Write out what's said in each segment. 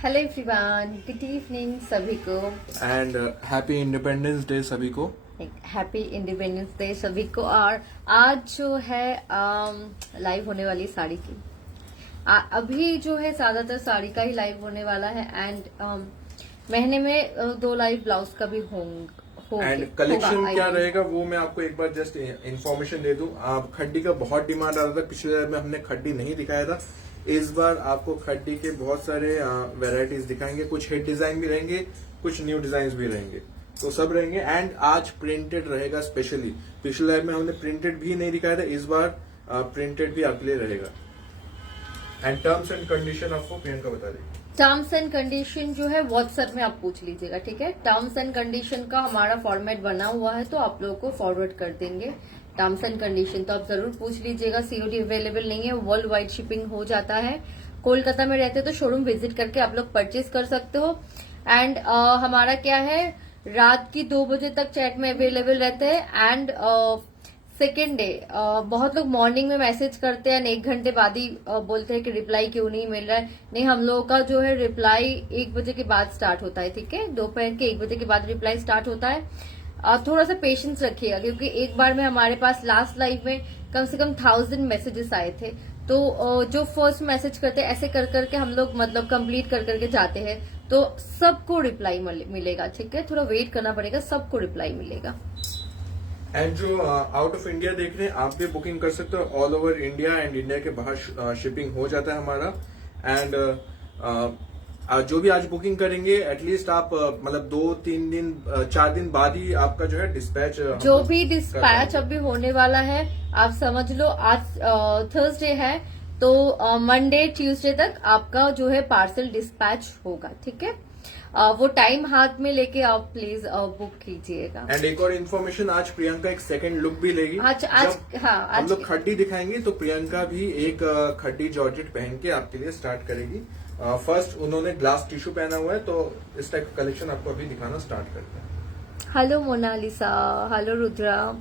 Hello everyone, good evening सभी को and happy independence day सभी को। हैप्पी इंडिपेंडेंस डे सभी को। और आज जो है लाइव होने वाली साड़ी की अभी जो है ज्यादातर साड़ी का ही लाइव होने वाला है। एंड महीने में 2 लाइव ब्लाउज का भी होंगे। एंड कलेक्शन क्या रहेगा वो मैं आपको एक बार जस्ट इन्फॉर्मेशन दे दूं। आप खड्डी का बहुत डिमांड आ रहा था, पिछले बार में हमने खड्डी नहीं दिखाया था। इस बार आपको खड्डी के बहुत सारे वेराइटीज दिखाएंगे। कुछ हिट डिजाइन भी रहेंगे, कुछ न्यू डिजाइन भी रहेंगे, तो सब रहेंगे। एंड आज प्रिंटेड रहेगा स्पेशली। पिछले लाइव में हमने प्रिंटेड भी नहीं दिखाया था, इस बार प्रिंटेड भी आपके लिए रहेगा। एंड टर्म्स एंड कंडीशन आपको प्रियंका बता देगी। टर्म्स एंड कंडीशन जो है व्हाट्सएप में आप पूछ लीजिएगा, ठीक है। टर्म्स एंड कंडीशन का हमारा फॉर्मेट बना हुआ है, तो आप लोगों को फॉरवर्ड कर देंगे टर्म्स एंड कंडीशन। तो आप जरूर पूछ लीजिएगा। सीओडी अवेलेबल नहीं है, वर्ल्ड वाइड शिपिंग हो जाता है। कोलकाता में रहते तो शोरूम विजिट करके आप लोग परचेज कर सकते हो। एंड हमारा क्या है, रात की 2 बजे तक चैट में अवेलेबल रहते हैं। एंड सेकेंड डे बहुत लोग मॉर्निंग में मैसेज करते हैं, 1 घंटे बाद ही बोलते हैं कि रिप्लाई क्यों नहीं मिल रहा है। नहीं, हम लोगों का जो है रिप्लाई 1 बजे के बाद स्टार्ट होता है, ठीक है। दोपहर के 1 बजे के बाद रिप्लाई स्टार्ट होता है। थोड़ा सा पेशेंस रखिएगा, क्योंकि एक बार में हमारे पास लास्ट लाइव में कम से कम 1000 मैसेजेस आए थे। तो जो फर्स्ट मैसेज करते हैं ऐसे कर करके हम लोग मतलब कंप्लीट कर करके जाते हैं, तो सबको रिप्लाई मिलेगा, ठीक है। थोड़ा वेट करना पड़ेगा, सबको रिप्लाई मिलेगा। एंड जो आउट ऑफ इंडिया देख रहे हैं, आप भी बुकिंग कर सकते हो। All over India and India के बाहर शिपिंग हो जाता है हमारा। एंड जो भी आज बुकिंग करेंगे एटलीस्ट आप मतलब 2-3 दिन 4 दिन बाद ही आपका जो है डिस्पैच, जो भी डिस्पैच अभी होने वाला है आप समझ लो। आज थर्सडे है, तो मंडे ट्यूसडे तक आपका जो है पार्सल डिस्पैच होगा, ठीक है। वो टाइम हाथ में लेके आप प्लीज बुक कीजिएगा। एंड एक और इन्फॉर्मेशन, आज प्रियंका एक सेकंड लुक भी लेगी। आज हम लोग खड्डी दिखाएंगे तो प्रियंका भी एक खड्डी जॉर्जेट पहन के आपके लिए स्टार्ट करेगी। फर्स्ट उन्होंने ग्लास टिश्यू पहना हुआ है, तो इस टाइप का कलेक्शन आपको अभी दिखाना स्टार्ट करते हैं। Hello Monalisa, hello Rudra,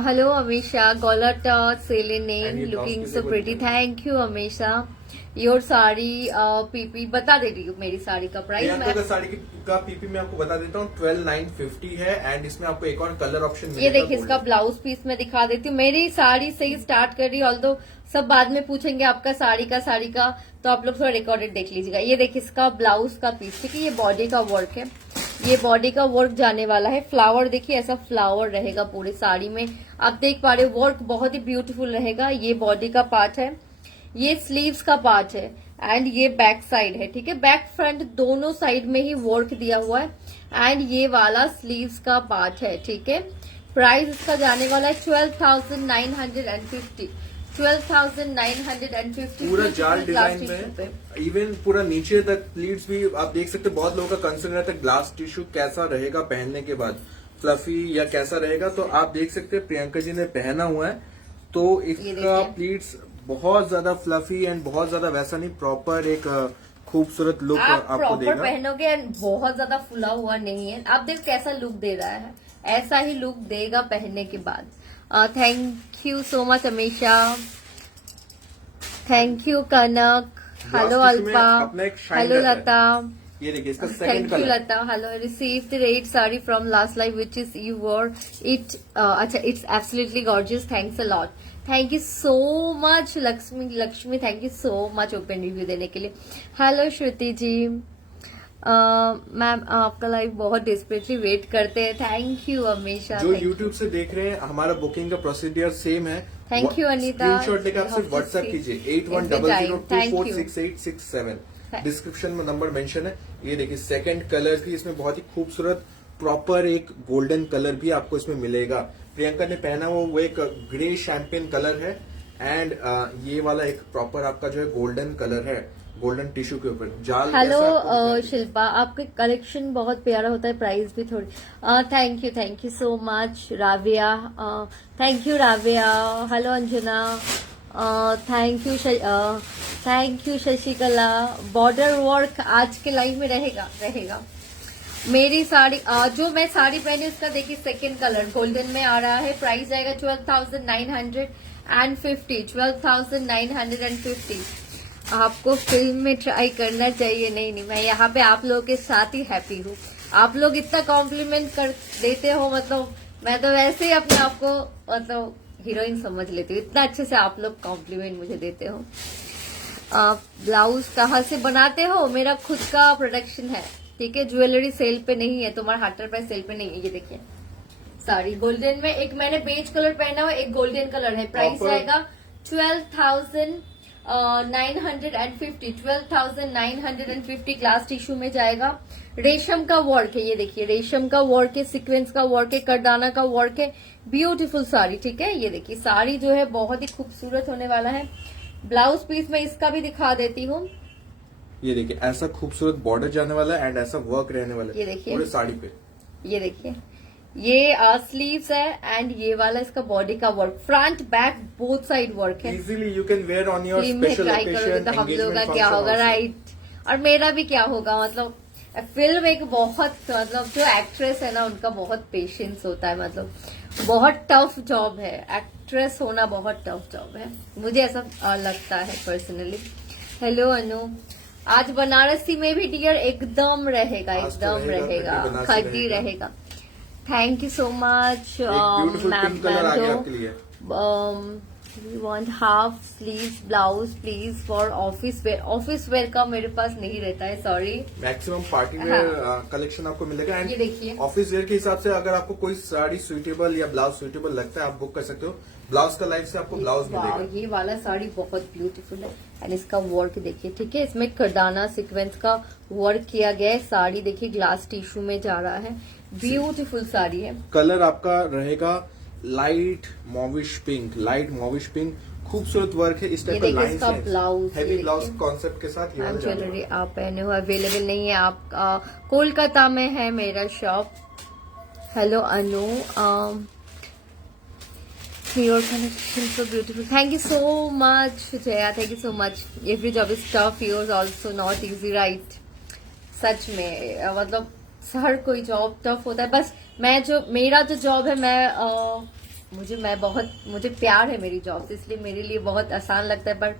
hello Amisha, गोलट सेलेने, looking so pretty. Thank you Amisha. Your sari पीपी बता दे रही हूँ, मेरी साड़ी का प्राइस। साड़ी का पीपी मैं आपको बता देता हूँ, 12950 है। एंड इसमें आपको एक और कलर ऑप्शन ये देखिए, इसका ब्लाउज पीस में दिखा देती हूँ। मेरी साड़ी से ही स्टार्ट कर रही है, ऑल्दो सब बाद में पूछेंगे आपका साड़ी का, तो आप लोग थोड़ा रिकॉर्डेड देख लीजिएगा। ये देखिए इसका ब्लाउज का पीस, ठीक है। ये बॉडी का वर्क है, ये बॉडी का वर्क जाने वाला है। फ्लावर देखिए, ऐसा फ्लावर रहेगा पूरी साड़ी में, आप देख पा रहे हो। वर्क बहुत ही ब्यूटीफुल रहेगा। ये बॉडी का पार्ट है, ये स्लीव्स का पार्ट है, एंड ये बैक साइड है, ठीक है। बैक फ्रंट दोनों साइड में ही वर्क दिया हुआ है। एंड ये वाला स्लीव्स का पार्ट है, ठीक है। प्राइस इसका जाने वाला है 12,950। 12,950 पूरा जाल डिजाइन में, इवन पूरा नीचे तक प्लीट्स भी आप देख सकते हैं। बहुत लोगों का कंसर्न रहता है ग्लास टिश्यू कैसा रहेगा पहनने के बाद, फ्लफी या कैसा रहेगा। तो आप देख सकते हैं प्रियंका जी ने पहना हुआ है, तो इसका प्लीट्स बहुत ज्यादा फ्लफी एंड बहुत ज्यादा वैसा नहीं, प्रॉपर एक खूबसूरत लुक आपको देगा। पहनोगे एंड बहुत ज्यादा फुला हुआ नहीं है। आप देख कैसा लुक दे रहा है, ऐसा ही लुक देगा पहनने के बाद। Thank you so much Amisha, thank you Kanak, hello Alpa, hello Lata, ये देखिए इसका second thank you colour. Lata, hello. Receive the red sari from last live which is you wore it. अच्छा, it's absolutely gorgeous, thanks a lot. Thank you so much Lakshmi, thank you so much open review देने के लिए। Hello Shruti ji, ma'am आपका live बहुत desperately wait करते हैं। Thank you हमेशा। जो यूट्यूब से देख रहे हैं, हमारा बुकिंग का प्रोसीजर सेम है। Thank you Anita. स्क्रीनशॉट लेकर आप सिर्फ व्हाट्सएप कीजिए 8100246867। डिस्क्रिप्शन में नंबर मेंशन है। ये देखिए सेकंड कलर की, इसमें बहुत ही खूबसूरत प्रॉपर एक गोल्डन कलर भी आपको इसमें मिलेगा। प्रियंका ने पहना वो एक ग्रे शैंपेन कलर है। एंड ये वाला एक प्रॉपर आपका जो है गोल्डन कलर है, गोल्डन टिश्यू के ऊपर जाल। हेलो शिल्पा, आपका कलेक्शन बहुत प्यारा होता है, प्राइस भी थोड़ी। Thank you so much Raviya, thank you Raviya. Hello Anjana, thank you Shashikala. Border work आज के लाइव में रहेगा। मेरी साड़ी जो मैं साड़ी पहनी उसका देखिए सेकंड कलर गोल्डन में आ रहा है। प्राइस जाएगा 12,950। 12,950। आपको फिल्म में ट्राई करना चाहिए। नहीं, मैं यहाँ पे आप लोगों के साथ ही हैप्पी हूँ। आप लोग इतना कॉम्प्लीमेंट कर देते हो, मतलब मैं तो वैसे ही अपने आप को मतलब हीरोइन समझ लेती हूँ, इतना अच्छे से आप लोग कॉम्प्लीमेंट मुझे देते हो। ब्लाउज कहाँ से बनाते हो? मेरा खुद का प्रोडक्शन है, ठीक है। ज्वेलरी सेल पे नहीं है, तुम्हारा हाटर प्राइस सेल पे नहीं है। ये देखिए साड़ी गोल्डन में, एक मैंने बेज कलर पहना हुआ, एक गोल्डन कलर है। प्राइस आएगा 12,950, 12,950 ग्लास टिश्यू में जाएगा। रेशम का वर्क है, ये देखिए रेशम का वर्क है, सीक्वेंस का वर्क है, करदाना का वर्क है। ब्यूटीफुल साड़ी, ठीक है। ये देखिए साड़ी जो है बहुत ही खूबसूरत होने वाला है। ब्लाउज पीस में इसका भी दिखा देती हूँ। ये देखिए ऐसा खूबसूरत बॉर्डर जाने वाला है एंड ऐसा वर्क रहने वाला है ये देखिए पूरे साड़ी पे। ये देखिए ये स्लीव्स है एंड ये वाला इसका बॉडी का work, front back both side work है। Easily you can wear on your film में स्पेशल ट्राई करोगे तो हम लोगों का क्या होगा, राइट। और मेरा भी क्या होगा, मतलब फिल्म एक बहुत, मतलब जो एक्ट्रेस है ना उनका बहुत पेशेंस होता है, मतलब बहुत टफ जॉब है। एक्ट्रेस होना बहुत टफ जॉब है, मुझे ऐसा लगता है पर्सनली। हेलो अनु, आज बनारसी में भी डियर एकदम रहेगा, एकदम रहेगा, खड्डी रहेगा। Thank you so much ma'am. We want half sleeves blouse please for office wear. Office wear का मेरे पास नहीं रहता है, sorry. Maximum party wear collection आपको मिलेगा। ये देखिए ऑफिस वेयर के हिसाब से अगर आपको कोई साड़ी सुइटेबल या ब्लाउज सुइटेबल लगता है आप बुक कर सकते हो। ब्लाउज का लाइफ से आपको ब्लाउज मिलेगा। ये वाला साड़ी बहुत ब्यूटीफुल है एंड इसका वर्क देखिए, ठीक है। इसमें करदाना सीक्वेंस का वर्क किया गया है। साड़ी देखिए ग्लास टिश्यू में जा रहा है, ब्यूटीफुल साड़ी है। कलर आपका रहेगा लाइट मॉविश पिंक, लाइट मॉविश पिंक, खूबसूरत वर्क है। इस टाइप का लाइन इसका ब्लाउज, हैवी ब्लाउज कॉन्सेप्ट के साथ ये ज्वेलरी आप पहने हो, अवेलेबल नहीं है। आप कोलकाता में है मेरा shop. Hello Anu, your connection so beautiful. Thank you so much, Jaya. Thank you so much. Every job is tough. Yours also not easy, right? सच में मतलब हर कोई जॉब टफ होता है। बस मेरा जो जॉब है, मुझे प्यार है मेरी जॉब से, इसलिए मेरे लिए बहुत आसान लगता है। पर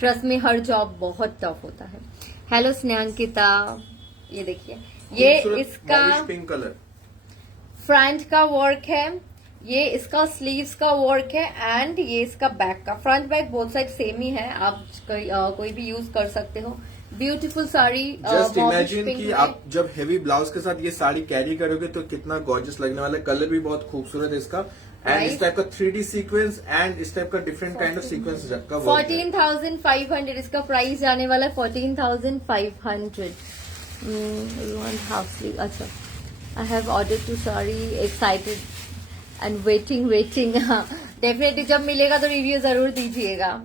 ट्रस्ट में हर जॉब बहुत टफ होता है। हेलो स्नेहांकिता, ये देखिए ये इसका पिंक कलर फ्रंट का वर्क है, ये इसका स्लीव्स का वर्क है एंड ये इसका बैक का। Front back both side same ही है, आप कोई भी यूज कर सकते हो। ब्यूटीफुल साड़ी। जस्ट इमेजिन कि आप जब हेवी ब्लाउज के साथ ये साड़ी कैरी करोगे तो कितना गॉर्जियस लगने वाला है। कलर भी बहुत खूबसूरत है इसका एंड इस टाइप का 3D सीक्वेंस एंड इस टाइप का डिफरेंट काइंड ऑफ सीक्वेंस का 14,500 इसका प्राइस जाने वाला है। 14,500। हाफ स्लीव, अच्छा। I have order two sari, excited and waiting. Definitely जब मिलेगा तो रिव्यू जरूर दीजिएगा।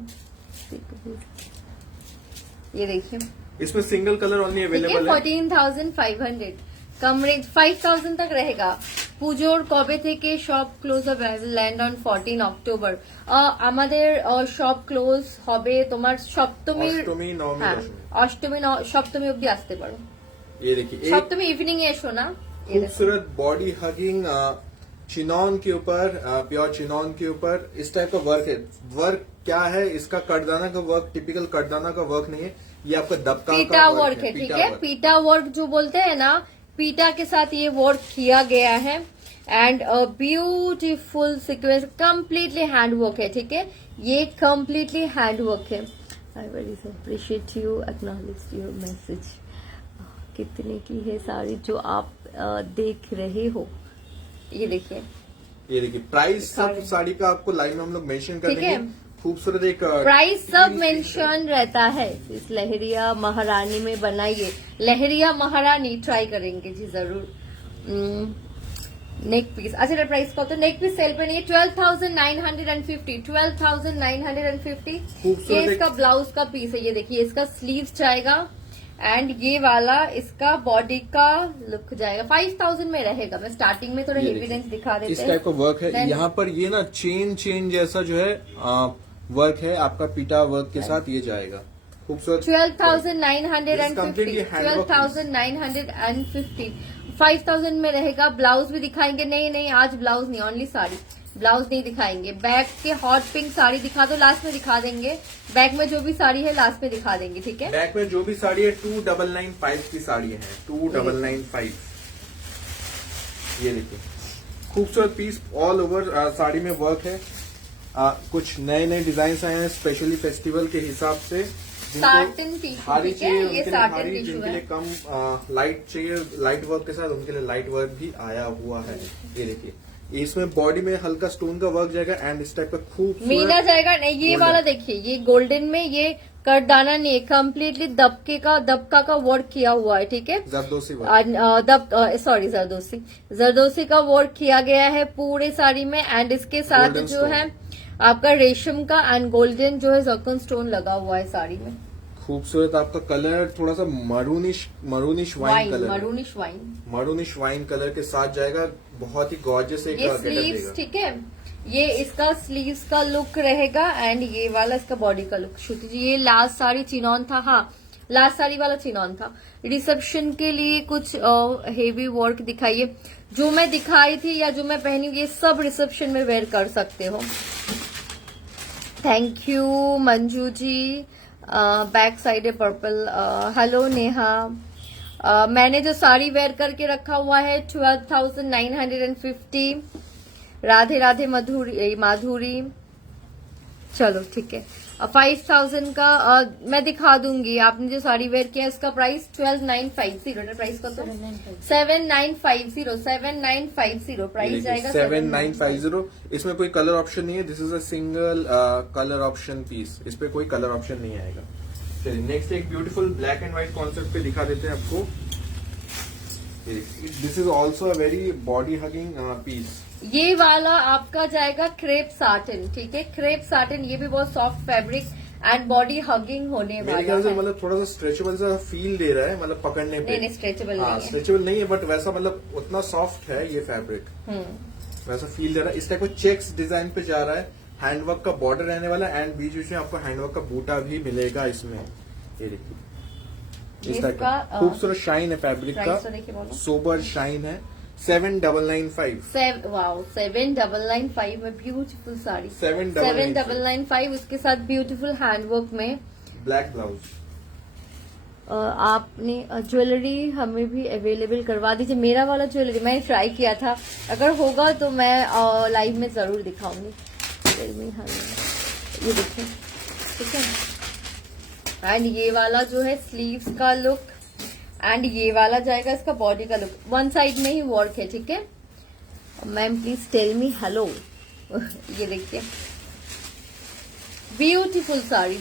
ये देखिए इसमें सिंगल कलर ओनली अवेलेबल है। 14,500 कम रेंज 5,000 तक रहेगा। পুজোর কবে থেকে শপ ক্লোজ হবে? Land on 14 October. আমাদের শপ ক্লোজ হবে তোমার সপ্তমী, অষ্টমী সপ্তমী অব্দি আসতে পারো। ये देखिए সপ্তমী ইভিনিং এ এসো না। खूबसूरत बॉडी हगिंग चिनॉन के ऊपर, प्योर चिनॉन के ऊपर इस टाइप का वर्क है। वर्क क्या है इसका? कटदाना का वर्क, टिपिकल कटदाना का वर्क नहीं है, ये आपका दबका पीटा वर्क है, ठीक है। पीटा वर्क जो बोलते हैं ना, पीटा के साथ ये वर्क किया गया है and beautiful sequence, completely hand work है, ठीक है। ये कम्प्लीटली हैंड वर्क है। I very appreciate you, acknowledge your message. कितने की है साड़ी जो आप देख रहे हो? ये देखिए प्राइस सब साड़ी का आपको लाइन में हम लोग मेंशन कर देंगे। खूबसूरत एक प्राइस सब मेंशन रहता है। इस लहरिया महारानी में बनाइए, लहरिया महारानी ट्राई करेंगे जी जरूर। नेक पीस, अच्छा प्राइस का तो नेक पीस सेल पे नहीं है। 12,950, 12,950। ये इसका ब्लाउज का पीस है, ये देखिए इसका स्लीव्स जाएगा एंड ये वाला इसका बॉडी का लुक जाएगा। 5,000 में रहेगा। मैं स्टार्टिंग में थोड़ा एविडेंस दिखा देते हैं। इस टाइप का वर्क है। यहाँ पर ये ना चेन जैसा जो है वर्क है आपका, पीटा वर्क के साथ ये जाएगा। खूबसूरत 12,950, 12,950, 5,000 में रहेगा। ब्लाउज भी दिखाएंगे। नहीं आज ब्लाउज नहीं, ओनली साड़ी। ब्लाउज नहीं दिखाएंगे। बैक के हॉट पिंक साड़ी दिखा दो, लास्ट में दिखा देंगे। बैक में जो भी साड़ी है लास्ट में दिखा देंगे, ठीक है। बैक में जो भी साड़ी है 2995 की साड़ी है, 2995। ये देखिए खूबसूरत पीस, ऑल ओवर साड़ी में वर्क है। कुछ नए नए डिजाइन आए हैं स्पेशली फेस्टिवल के हिसाब से। साटिन टिश्यू, हारी ठीक है, चाहिए ये उनके लिए साटिन हारी, टिश्यू जिनके है। लिए कम लाइट चाहिए लाइट वर्क के साथ उनके लिए लाइट वर्क भी आया हुआ है। ये देखिए इसमें बॉडी में हल्का स्टोन का वर्क जाएगा एंड इस टाइप का खूबसूरत मीना जाएगा नहीं। ये golden। वाला देखिए, ये गोल्डन में ये करदाना नहीं है, कम्प्लीटली दबका का वर्क किया हुआ है, ठीक है। जरदोसी वर्क, जरदोसी का वर्क किया गया है पूरे साड़ी में। एंड इसके साथ Golden जो stone। है आपका रेशम का एंड गोल्डन जो है जर्कन स्टोन लगा हुआ है साड़ी में। खूबसूरत आपका कलर थोड़ा सा maroonish wine colour, maroonish wine colour के साथ जाएगा। बहुत ही गॉर्जियस एक ये गेटअप स्लीव्स, देगा। ठीक है, ये इसका स्लीव्स का लुक रहेगा एंड ये वाला इसका बॉडी का लुक। श्रुति जी ये लास्ट साड़ी चिनॉन था, हाँ लास्ट साड़ी वाला चिनॉन था। रिसेप्शन के लिए कुछ हेवी वर्क दिखाइए। जो मैं दिखाई थी या जो मैं पहनी ये सब रिसेप्शन में वेयर कर सकते हो। Thank you Manju ji. Back side है पर्पल। हेलो नेहा। मैंने जो साड़ी वेयर करके रखा हुआ है 12,950। राधे राधे माधुरी। चलो ठीक है, 5,000 का मैं दिखा दूंगी। आपने जो साड़ी वेयर किया इसका प्राइस 12,950। प्राइस का तो 7,950 प्राइस जाएगा 7,950। इसमें कोई कलर ऑप्शन नहीं है। This is a single colour option piece, इस पे कोई कलर ऑप्शन नहीं आएगा। चलिए नेक्स्ट एक beautiful black and white concept पे दिखा देते हैं आपको। This is also a very body hugging piece. ये वाला आपका जाएगा क्रेप साटिन, ठीक है, क्रेप साटिन। ये भी बहुत soft fabric and body hugging होने मेरे वाला ख्याल से है। मतलब थोड़ा सा स्ट्रेचेबल सा फील दे रहा है, मतलब पकड़ने पे। नहीं स्ट्रेचेबल हाँ नहीं है। स्ट्रेचेबल नहीं है बट वैसा मतलब उतना सॉफ्ट है ये फैब्रिक, वैसा फील दे रहा है। इस टाइप का चेक्स डिजाइन पे जा रहा है। हैंडवर्क का बॉर्डर रहने वाला है एंड बीच बीच में आपको हैंडवर्क का बूटा भी मिलेगा इसमें। ये देखिए इस टाइप का खूबसूरत शाइन है फैब्रिक प्राइस तो का, देखिए बोलो। सोबर शाइन है। 7,995। वाओ 7,995 में ब्यूटीफुल साड़ी। 7,995 7,995 उसके साथ ब्यूटीफुल हैंडवर्क में ब्लैक ब्लाउज। आपने ज्वेलरी हमें भी अवेलेबल करवा दीजिए। मेरा वाला ज्वेलरी मैंने ट्राई किया था, अगर होगा तो मैं लाइव में जरूर दिखाऊंगी। ये देखिए, ठीक है। एंड ये वाला जो है स्लीव्स का लुक एंड ये वाला जाएगा इसका बॉडी का लुक। वन साइड में ही वर्क है, ठीक है। Ma'am please tell me hello. ये देखिए ब्यूटीफुल साड़ी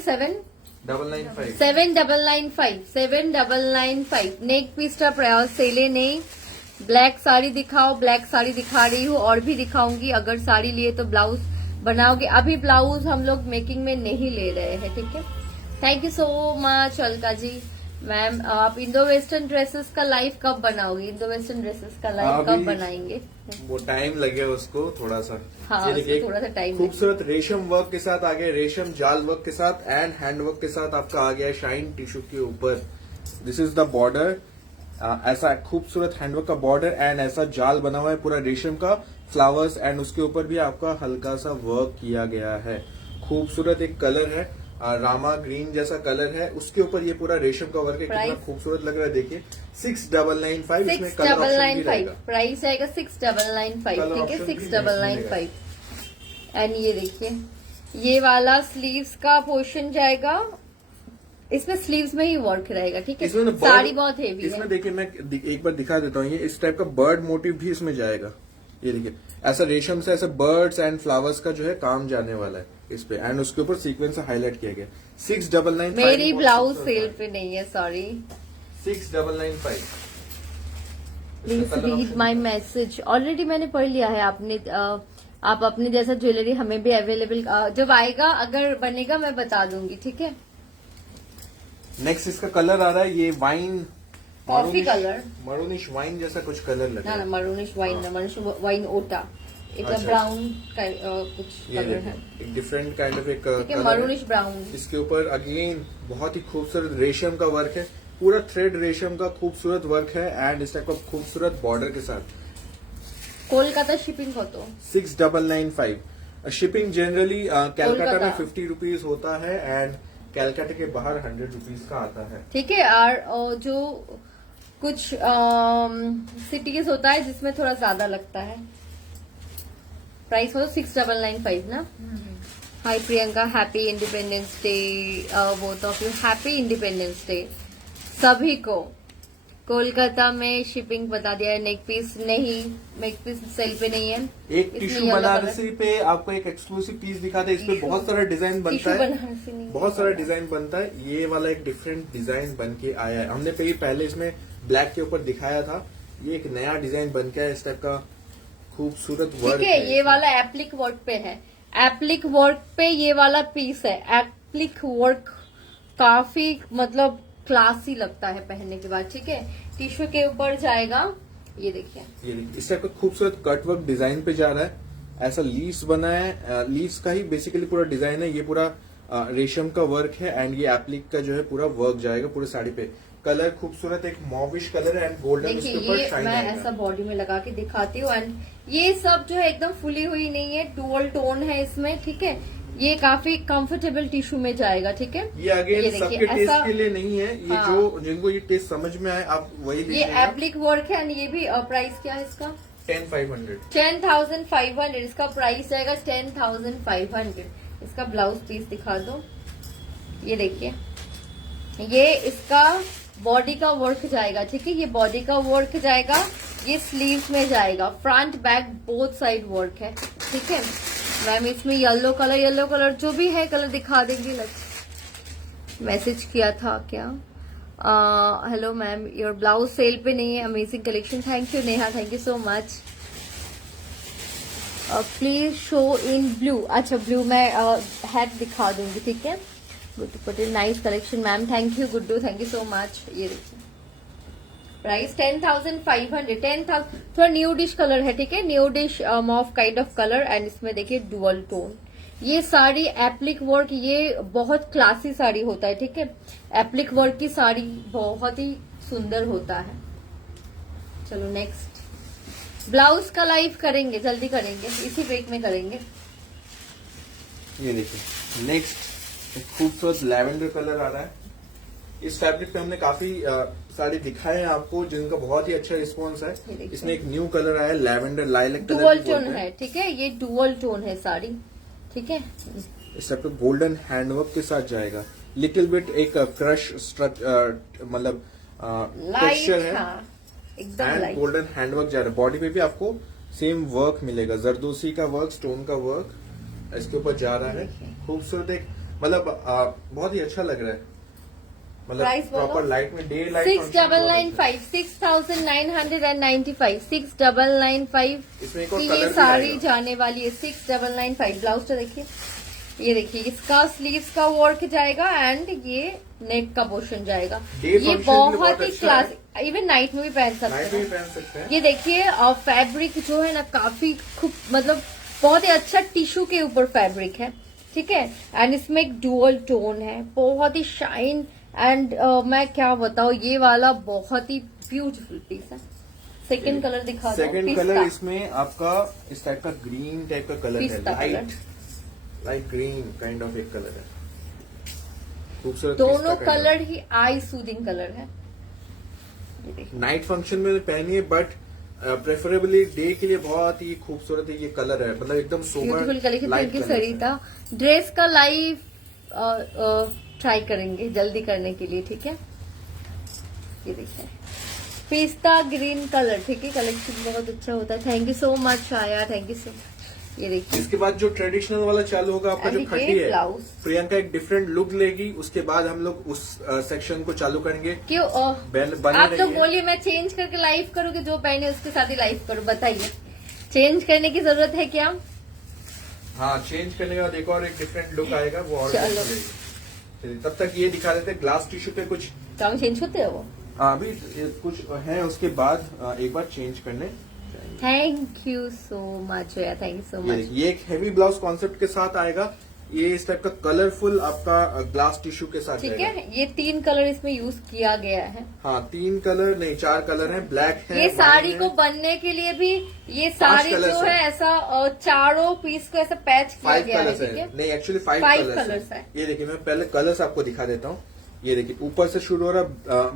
7,995 नेक पीस का सेले नहीं। ब्लैक साड़ी दिखाओ, ब्लैक साड़ी दिखा रही हूँ और भी दिखाऊंगी। अगर साड़ी लिए तो ब्लाउज बनाओगे। अभी ब्लाउज हम लोग मेकिंग में नहीं ले रहे हैं, ठीक है। Thank you so much Alka ji. Ma'am आप इंडो वेस्टर्न ड्रेसेस का लाइव कब बनाओगे? इंडो वेस्टर्न ड्रेसेस का लाइव कब बनाएंगे? वो टाइम लगे उसको थोड़ा सा। हाँ ये देखिए, थोड़ा सा टाइम। खूबसूरत रेशम वर्क के साथ आ गया, रेशम जाल वर्क के साथ एंड हैंड वर्क के साथ आपका आ गया शाइन टिश्यू के ऊपर। This is the border. ऐसा खूबसूरत हैंडवर्क का बॉर्डर एंड ऐसा जाल बना हुआ है पूरा रेशम का, फ्लावर्स एंड उसके ऊपर भी आपका हल्का सा वर्क किया गया है। खूबसूरत एक कलर है, रामा ग्रीन जैसा कलर है, उसके ऊपर ये पूरा रेशम का वर्क है। कितना खूबसूरत लग रहा है देखिए। 6,995 इसमें कलर ऑप्शन भी रहेगा। प्राइस आएगा 6,995, ठीक है 6,995। एंड ये देखिए ये वाला स्लीव्स का पोर्शन जाएगा, इसमें स्लीव्स में ही वर्क रहेगा, ठीक है। साड़ी बहुत हेवी है। इसमें देखिए मैं एक बार दिखा देता हूँ, ये इस टाइप का बर्ड मोटिव भी इसमें जाएगा। ये देखिए ऐसा रेशम से ऐसे बर्ड्स एंड फ्लावर्स का जो है काम जाने वाला है इस पे एंड उसके ऊपर सीक्वेंस से हाईलाइट किया गया। 6,995 मेरी ब्लाउज सेल पे नहीं है, sorry. 6,995 please read my message. Already मैंने पढ़ लिया है। आपने आप अपने जैसा ज्वेलरी हमें भी अवेलेबल जब आएगा, अगर बनेगा मैं बता दूंगी, ठीक है। नेक्स्ट इसका कलर आ रहा है ये wine coffee colour, maroonish wine जैसा कुछ कलर लग रहा ना है। मरूनिश वाइन, मरूनिश वाइन ओटा, एक अच्छा, ब्राउन कुछ ये कलर है, एक डिफरेंट काइंड ऑफ एक ठीक है, कलर मरूनिश ब्राउन। इसके ऊपर अगेन बहुत ही खूबसूरत रेशम का वर्क है, पूरा थ्रेड रेशम का खूबसूरत वर्क है एंड इस टाइप का खूबसूरत बॉर्डर के साथ। কলকাতা শিপিং কত? 6995। शिपिंग जनरली कैलकाटा में कोलकाता। 50 रुपीज होता है एंड कैलकाटा के बाहर 100 रुपीज का आता है। ठीक है। और जो कुछ सिटीज होता है जिसमें थोड़ा ज्यादा लगता है। प्राइस हो 6995 ना। Hi Priyanka, happy independence day both of you. Happy independence day सभी को। कोलकाता में शिपिंग बता दिया है। नेक पीस नहीं, नेक पीस सेल पे नहीं है। एक टिश्यू बनारसी पे आपको एक एक्सक्लूसिव पीस दिखाते हैं। इस पे बहुत सारा डिजाइन बनता है, बनारसी नहीं, बहुत सारा डिजाइन बनता है। ये वाला एक डिफरेंट डिजाइन बन के आया है। हमने पहले इसमें ब्लैक के ऊपर दिखाया था। ये एक नया डिजाइन बन के आया, इस टाइप का खूबसूरत वर्क ठीक है। ये वाला एप्लिक वर्क पे है। एप्लिक वर्क पे ये वाला पीस है। एप्लिक वर्क काफी मतलब क्लासी लगता है पहनने के बाद। ठीक है। टिश्यू के ऊपर जाएगा। ये देखिए, ये इस टाइप का खूबसूरत कट वर्क डिजाइन पे जा रहा है। ऐसा लीव्स बना है, लीव्स का ही बेसिकली पूरा डिजाइन है। ये पूरा रेशम का वर्क है एंड ये एप्लिक का जो है पूरा वर्क जाएगा पूरे साड़ी पे। कलर खूबसूरत एक मॉविश कलर है एंड गोल्डन देखिए उसके ऊपर ये शाइन मैं आएगा। ऐसा बॉडी में लगा के दिखाती हूँ। एंड ये सब जो है एकदम फुली हुई नहीं है, डुअल टोन है इसमें। ठीक है। ये काफी कंफर्टेबल टिश्यू में जाएगा। ठीक है। ये अगेन देखिए, सबके टेस्ट ऐसा- के लिए नहीं है। ये हाँ। जो जिनको ये टेस्ट समझ में आए आप वही ये लीजिएगा। एप्लिक वर्क है। एंड ये भी प्राइस क्या है इसका? 10,500। 10,500 इसका प्राइस जाएगा। 10,500। इसका ब्लाउज पीस दिखा दो। ये देखिए, ये इसका बॉडी का वर्क जाएगा। ठीक है। ये बॉडी का वर्क जाएगा, ये स्लीव्स में जाएगा। Front back both side work है। ठीक है। मैम इसमें येलो कलर जो भी है कलर दिखा देंगे। मैसेज किया था क्या? Hello ma'am, your blouse sale पे नहीं है। Amazing collection. Thank you Neha, thank you so much. Please show in blue. अच्छा ब्लू मैं हैट दिखा दूंगी। ठीक है। Guddu Patel, nice collection ma'am, thank you Guddu, thank you so much. ये देखिए प्राइस 10,500। 10,000 थोड़ा न्यू डिश कलर है। ठीक है। Nudish mauve kind of colour and इसमें देखिए डुअल टोन। ये साड़ी एप्लिक वर्क, ये बहुत क्लासी साड़ी होता है। ठीक है। एप्लिक वर्क की साड़ी बहुत ही सुंदर होता है। चलो नेक्स्ट ब्लाउज का लाइव करेंगे, जल्दी करेंगे, इसी ब्रेक में करेंगे। ये देखिए नेक्स्ट एक खूबसूरत लैवेंडर कलर आ रहा है। इस फैब्रिक पे हमने काफी साड़ी दिखाए हैं आपको जिनका बहुत ही अच्छा रिस्पॉन्स है। इसमें एक न्यू कलर आया है lavender lilac colour. Dual tone है। ठीक है। ये डुअल टोन है साड़ी। ठीक है। इस पे गोल्डन हैंडवर्क के साथ जाएगा। लिटिल बिट एक क्रश मतलब टेक्सचर है एकदम एंड लाइट। गोल्डन हैंडवर्क जा रहा है। बॉडी पे भी आपको सेम वर्क मिलेगा, जरदोसी का वर्क, स्टोन का वर्क इसके ऊपर जा रहा है। खूबसूरत एक मतलब बहुत ही अच्छा लग रहा है। मतलब प्रॉपर लाइट में डे लाइट। 6,995 6,995 6,995 इसमें एक और की कलर ये भी साड़ी आएगा। जाने वाली है। 6,995। ब्लाउज तो देखिए, ये देखिए इसका स्लीव्स का वर्क जाएगा एंड ये नेक का पोर्शन जाएगा। Day ये function के लिए बहुत बहुत ही अच्छा क्लास, इवन नाइट में भी पहन सकते नाइट में हैं। भी पहन सकते हैं। ये देखिए फैब्रिक जो है ना काफी खूब मतलब बहुत ही अच्छा टिश्यू के ऊपर फैब्रिक है। ठीक है। एंड इसमें एक डुअल टोन है, बहुत ही शाइन एंड मैं क्या बताऊं, ये वाला बहुत ही ब्यूटीफुल पीस है। सेकंड कलर दिखा दो। सेकंड कलर इसमें आपका इस टाइप का ग्रीन टाइप का कलर है। पिस्ता लाइट ग्रीन काइंड ऑफ एक कलर है। खूबसूरत दोनों कलर ही आई सूदिंग कलर है। ये देखिए नाइट फंक्शन में पहनिए बट प्रेफरेबली डे के लिए बहुत ही खूबसूरत ये कलर है। मतलब एकदम sober beautiful collection. Thank you Sarita. Dress का लाइव ट्राई करेंगे जल्दी करने के लिए। ठीक है। ये देखिए पिस्ता ग्रीन कलर। ठीक है। कलेक्शन बहुत अच्छा होता है। थैंक यू सो मच आया, थैंक यू सो मच। ये देखिए इसके बाद जो ट्रेडिशनल वाला चालू होगा आपका जो खड्डी है, ब्लाउज प्रियंका एक डिफरेंट लुक लेगी। उसके बाद हम लोग उस सेक्शन को चालू करेंगे। क्यों बने आप तो रहिए। बोलिए मैं चेंज करके लाइव करूँ कि जो पहने उसके साथ ही लाइव करूँ? बताइए, चेंज करने की जरूरत है क्या? हाँ, चेंज करने के बाद एक और एक डिफरेंट लुक आएगा वो और चलो। चलिए, तब तक ये दिखा देते ग्लास टिश्यू पे कुछ रंग चेंज होते हैं वो। अभी कुछ है उसके बाद एक बार चेंज करने। Thank you so much, thank you so much. ये एक हेवी ब्लाउज कॉन्सेप्ट के साथ आएगा ये इस टाइप का कलरफुल आपका ग्लास टिश्यू के साथ ठीक रहेगा। है, ये 3 कलर इसमें यूज किया गया है। हाँ 3 कलर नहीं 4 कलर हैं, ब्लैक है, ये साड़ी वाइन को है, बनने के लिए भी ये साड़ी colours जो है हैं। ऐसा चारों पीस को ऐसा पैच किया 5 गया है। कलर्स ठीक है, है, नहीं एक्चुअली 5 5 कलर्स colours है। है। ये देखिए मैं पहले कलर्स आपको दिखा देता हूँ। ये देखिए ऊपर से शुरू हो रहा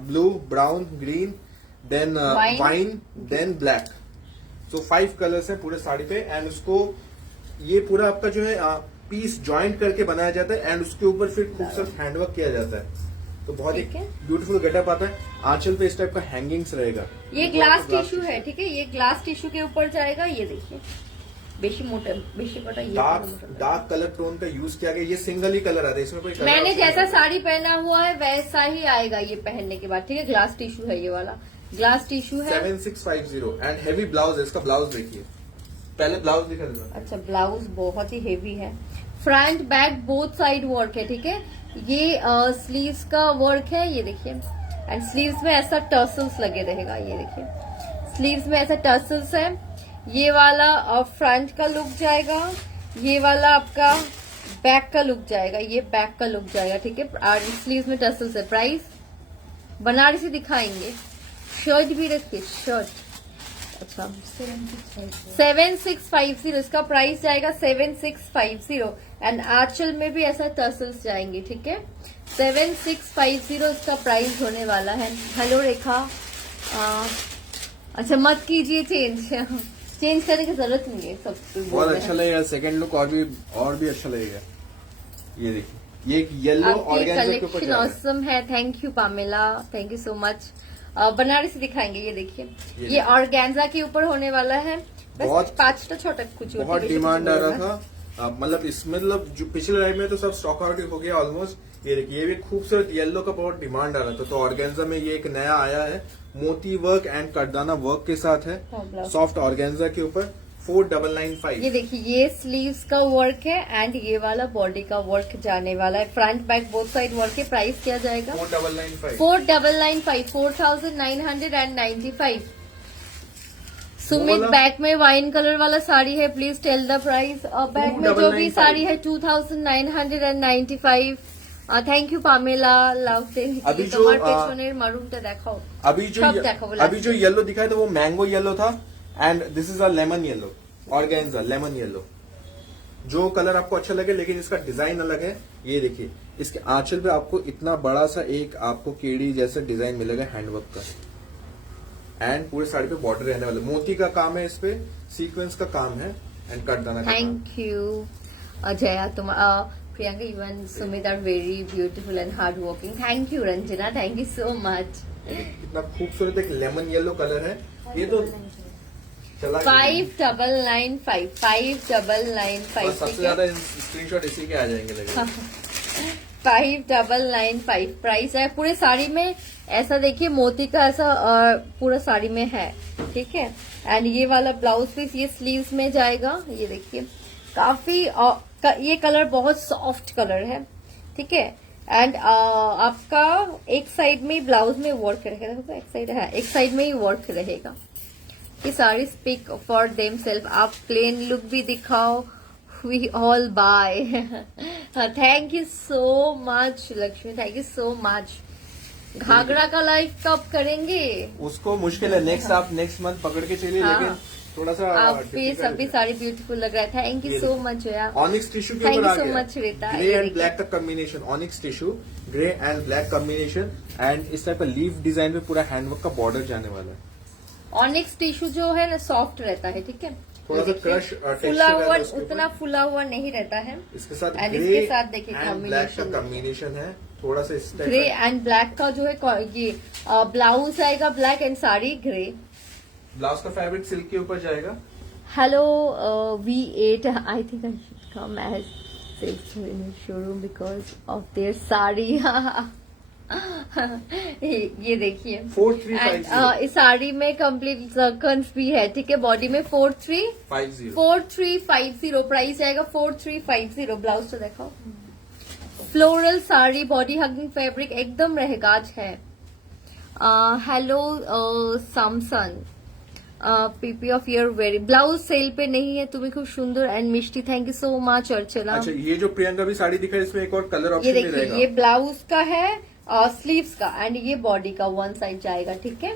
blue, brown, green, then wine, then black. So 5 colours हैं पूरे साड़ी पे। एंड उसको ये पूरा आपका जो है पीस ज्वाइंट करके बनाया जाता है एंड उसके ऊपर फिर खूबसूरत हैंडवर्क किया जाता है। तो बहुत ही ठीक है। ब्यूटीफुल गेटअप आता है। आंचल पे इस टाइप का हैंगिंग्स रहेगा। ये ग्लास टिश्यू है। ठीक है, ये ग्लास टिश्यू के ऊपर जाएगा। ये देखिए बेशी मोटा बेशी बटा ये डार्क कलर टोन का यूज किया गया। ये सिंगल ही कलर आता है, इसमें कोई color मैंने option जैसा नहीं है। साड़ी पहना हुआ है वैसा ही आएगा ये पहनने के बाद। ठीक है, ग्लास टिश्यू है, ये वाला ग्लास टिश्यू है। 7650 एंड हेवी ब्लाउज है। इसका ब्लाउज देखिए, पहले ब्लाउज दिखा देना। अच्छा, ब्लाउज बहुत ही हेवी है। Front back both side work है। ठीक है, ये स्लीव्स का वर्क है, ये देखिए। एंड स्लीव्स में ऐसा टर्सल्स लगे रहेगा। ये देखिए स्लीव्स में ऐसा टर्सल्स है। ये वाला फ्रंट का लुक जाएगा, ये वाला आपका बैक का लुक जाएगा, ये बैक का लुक जाएगा। ठीक है, और स्लीव्स में टर्सल्स है। प्राइस बनारसी दिखाएंगे। शर्ट भी रखिए, शर्ट। अच्छा 7650 इसका प्राइस जाएगा 7650। एंड आंचल में भी ऐसा टर्सल्स जाएंगे। ठीक है, 7650 इसका प्राइस होने वाला है। हेलो रेखा, अच्छा मत कीजिए चेंज करने की जरूरत नहीं है। सब बहुत अच्छा लगेगा, सेकंड लुक और भी अच्छा लगेगा। ये देखिए ये एक येलो ऑर्गेन्जा के ऊपर कलेक्शन जा रहा है। ऑसम है। Thank you Pamela, thank you so much. Banarasi दिखाएंगे। ये देखिए ये ऑर्गेन्जा के ऊपर होने वाला है। बहुत 5टा छोटा कुछ बहुत डिमांड आ रहा था। मतलब इसमें मतलब जो पिछले लाइफ में तो सब स्टॉक आउट हो गया ऑलमोस्ट। ये देखिए ये भी खूबसूरत येलो का बहुत डिमांड आ रहा था। तो ऑर्गेन्जा में ये एक नया आया है, मोती वर्क एंड करदाना वर्क के साथ है, सॉफ्ट ऑर्गेन्जा के ऊपर। 4995। ये देखिए ये स्लीव्स का वर्क है एंड ये वाला बॉडी का वर्क जाने वाला है। Front back both side work है। प्राइस क्या जाएगा? 4995। 4995, 4995। सुमित बैक में वाइन कलर वाला साड़ी है, please tell the price. Back में जो भी साड़ी है 2995। थैंक यू पामेला, लव अभी जो मारूनটা দেখাও। अभी जो येलो दिखाया था वो मैंगो येलो था and this is a lemon yellow, organza lemon yellow. जो कलर आपको अच्छा लगे, लेकिन इसका डिजाइन अलग है। ये देखिए इसके आंचल पे आपको इतना बड़ा सा एक आपको केड़ी जैसा डिजाइन मिलेगा हैंडवर्क का। एंड पूरे साड़ी पे बॉर्डर रहने वाला, मोती का काम है, इस पे सीक्वेंस का काम है एंड कटदाना का काम। थैंक यू अजया, तुम Priyanka, even Sumit are very beautiful and hard working. Thank you Ranjana, thank you so much. इतना खूबसूरत एक लेमन येलो कलर है। ये तो चला 5995, 5995। सबसे ज्यादा स्क्रीनशॉट इसी के आ जाएंगे लगे। 5995 प्राइस है। पूरे साड़ी में ऐसा देखिए मोती का ऐसा पूरा साड़ी में है। ठीक है, एंड ये वाला ब्लाउज पीस ये स्लीव्स में जाएगा। ये देखिए काफी ये कलर बहुत सॉफ्ट कलर है। ठीक है, एंड आपका एक साइड में ब्लाउज में वर्क रहेगा, एक साइड है, एक साइड में ही वर्क रहेगा। ये sari speak for them self. आप प्लेन लुक भी दिखाओ, we all buy. Thank you so much Lakshmi, thank you so much. घाघरा का लाइव कब करेंगे? उसको मुश्किल है, नेक्स्ट मंथ पकड़ के चलिए। हाँ। लेकिन थोड़ा सा आप पे सभी साड़ी ब्यूटीफुल लग रहा है। Thank you so much Jaya. Onyx tissue के Thank ऊपर you आ so गया much, Rita. Grey and black का combination. Onyx tissue grey and black combination and इस टाइप का लीफ डिजाइन में पूरा हैंडवर्क का बॉर्डर जाने वाला है। ऑनिक्स टिश्यू जो है ना सॉफ्ट रहता है। ठीक है, थोड़ा सा क्रश फुला हुआ उतना फुला हुआ नहीं रहता है। इसके साथ And ग्रे इसके साथ देखिए एंड ब्लैक का combination कॉम्बिनेशन है। थोड़ा सा इस ग्रे टाइप एंड ब्लैक का जो है ये ब्लाउज आएगा black and sari grey. Blouse का फैब्रिक सिल्क के ऊपर जाएगा। Hello V8, I think I should come as sales in showroom because of their sari. ये देखिए 4350 इस साड़ी में कंप्लीट जर्कन्स भी है। ठीक है, बॉडी में 4350 प्राइस आएगा 4350। ब्लाउज तो देखो, floral sari body hugging fabric एकदम रहगाज है। हेलो सैमसन, पीपी of year very blouse sale पे नहीं है, तुम्हें खूब सुंदर एंड मिष्टी, thank you so much Archana. अच्छा, ये जो प्रियंका भी साड़ी दिखा है इसमें एक और कलर ये ऑप्शन भी देखिए, रहेगा। ये ब्लाउज का है और स्लीव्स का, एंड ये बॉडी का वन साइड जाएगा, ठीक है।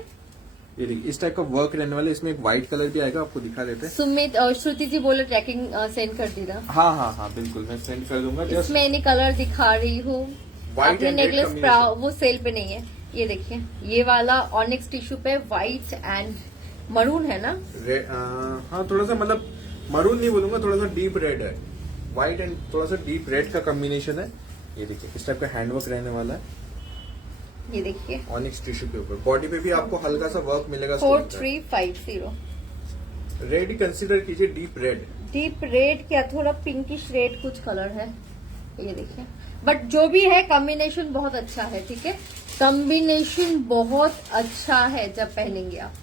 ये देखिए इस टाइप का वर्क रहने वाला है, इसमें एक व्हाइट कलर भी आएगा, आपको दिखा देते हैं। सुमित और श्रुति जी बोले ट्रैकिंग सेंड कर दी ना। हाँ हाँ हाँ बिल्कुल, मैं सेंड कर दूंगा। जस्ट इसमें इन्हें कलर दिखा रही हूँ। White अपने and red नेकलेस combination। वो सेल पे नहीं है। ये देखिए, ये वाला ऑनिक्स टिश्यू पे व्हाइट एंड मरून है ना। हाँ थोड़ा सा मतलब मरून नहीं बोलूंगा, थोड़ा सा डीप रेड है, व्हाइट एंड थोड़ा सा डीप रेड का कॉम्बिनेशन है। ये देखिए इस टाइप का हैंडवर्क रहने वाला है, ये देखिए ऑनिक्स टिश्यू के ऊपर। बॉडी पे भी आपको हल्का सा वर्क मिलेगा। 4350 रेड ही कंसीडर कीजिए, डीप रेड। डीप रेड क्या, थोड़ा पिंकिश रेड कुछ कलर है। ये देखिए, बट जो भी है कॉम्बिनेशन बहुत अच्छा है, ठीक है। कॉम्बिनेशन बहुत अच्छा है जब पहनेंगे आप।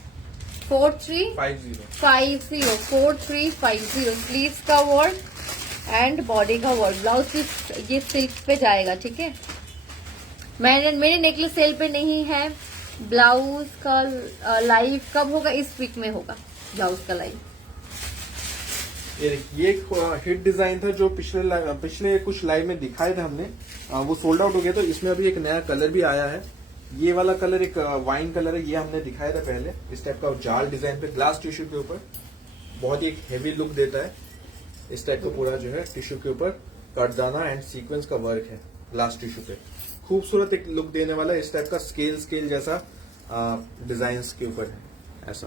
4350 स्लीव्स का वर्क एंड बॉडी का वर्क। ब्लाउज पीस ये सिल्क पे जाएगा, ठीक है। मेरे नेकलेस सेल पे नहीं है। ब्लाउज का लाइव कब होगा? इस वीक में होगा ब्लाउज का लाइव। ये एक हिट डिजाइन था जो पिछले कुछ लाइव में दिखाए थे हमने, वो सोल्ड आउट हो गया। तो इसमें अभी एक नया कलर भी आया है। ये वाला कलर एक वाइन कलर है, ये हमने दिखाया था पहले। इस टाइप का जाल डिजाइन पे ग्लास टिश्यू के ऊपर बहुत ही एक हेवी लुक देता है। इस टाइप का पूरा जो है टिश्यू के ऊपर कटदाना एंड सीक्वेंस का वर्क है ग्लास टिश्यू पे। खूबसूरत एक लुक देने वाला है। इस टाइप का स्केल जैसा डिजाइन के ऊपर है, ऐसा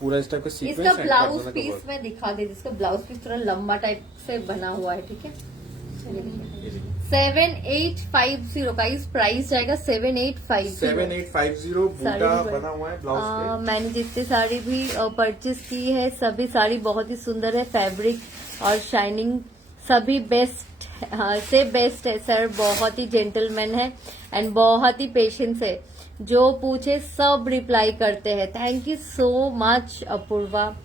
पूरा इस टाइप का सीक्वेंस। इसका ब्लाउज पीस मैं दिखा दे, जिसका ब्लाउज पीस थोड़ा लंबा टाइप से बना हुआ है, ठीक है। 7850 का इस प्राइस जाएगा 7850 बूटा बना हुआ है ब्लाउज पे। मैंने जितनी साड़ी भी परचेज की है सभी साड़ी बहुत ही सुंदर है। फैब्रिक और शाइनिंग सभी बेस्ट से बेस्ट है सर। बहुत ही जेंटलमैन है एंड बहुत ही पेशेंस है। जो पूछे सब रिप्लाई करते हैं। Thank you so much Apoorva,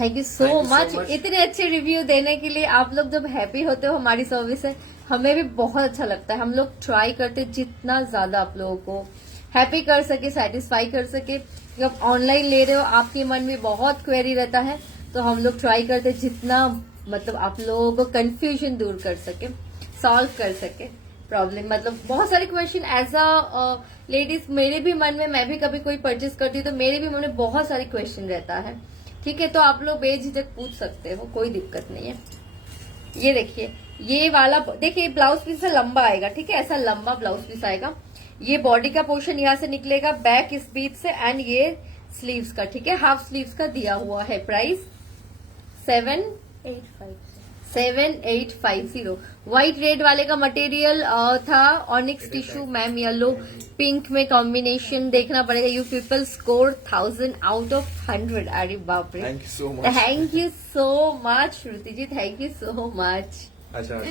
thank you so much इतने अच्छे रिव्यू देने के लिए। आप लोग जब हैप्पी होते हो हमारी सर्विस से, हमें भी बहुत अच्छा लगता है। हम लोग ट्राई करते जितना ज्यादा आप लोगों को हैप्पी कर सके, सेटिस्फाई कर सके। जब ऑनलाइन ले रहे हो आपके मन में बहुत क्वेरी रहता है, तो हम लोग ट्राई करते जितना मतलब आप लोगों को कंफ्यूजन दूर कर सके, सॉल्व कर सके प्रॉब्लम। मतलब बहुत सारे क्वेश्चन एज अ लेडीज मेरे भी मन में, मैं भी कभी कोई परचेज करती हूँ तो मेरे भी मन में बहुत सारे क्वेश्चन रहता है, ठीक है। तो आप लोग बेझिझक पूछ सकते हो, कोई दिक्कत नहीं है। ये देखिए, ये वाला देखिए ब्लाउज पीस से लंबा आएगा, ठीक है। ऐसा लंबा ब्लाउज पीस आएगा। ये बॉडी का पोर्शन यहाँ से निकलेगा, बैक इस बीच से, एंड ये स्लीव्स का, ठीक है। हाफ स्लीव्स का दिया हुआ है। प्राइस 7850। व्हाइट रेड वाले का मटेरियल था onyx tissue ma'am, yellow pink में कॉम्बिनेशन देखना पड़ेगा। You people score 1000 out of 100। अरे बाप रे, thank you so much. Thank you so much Shruti ji, thank you so much. अच्छा,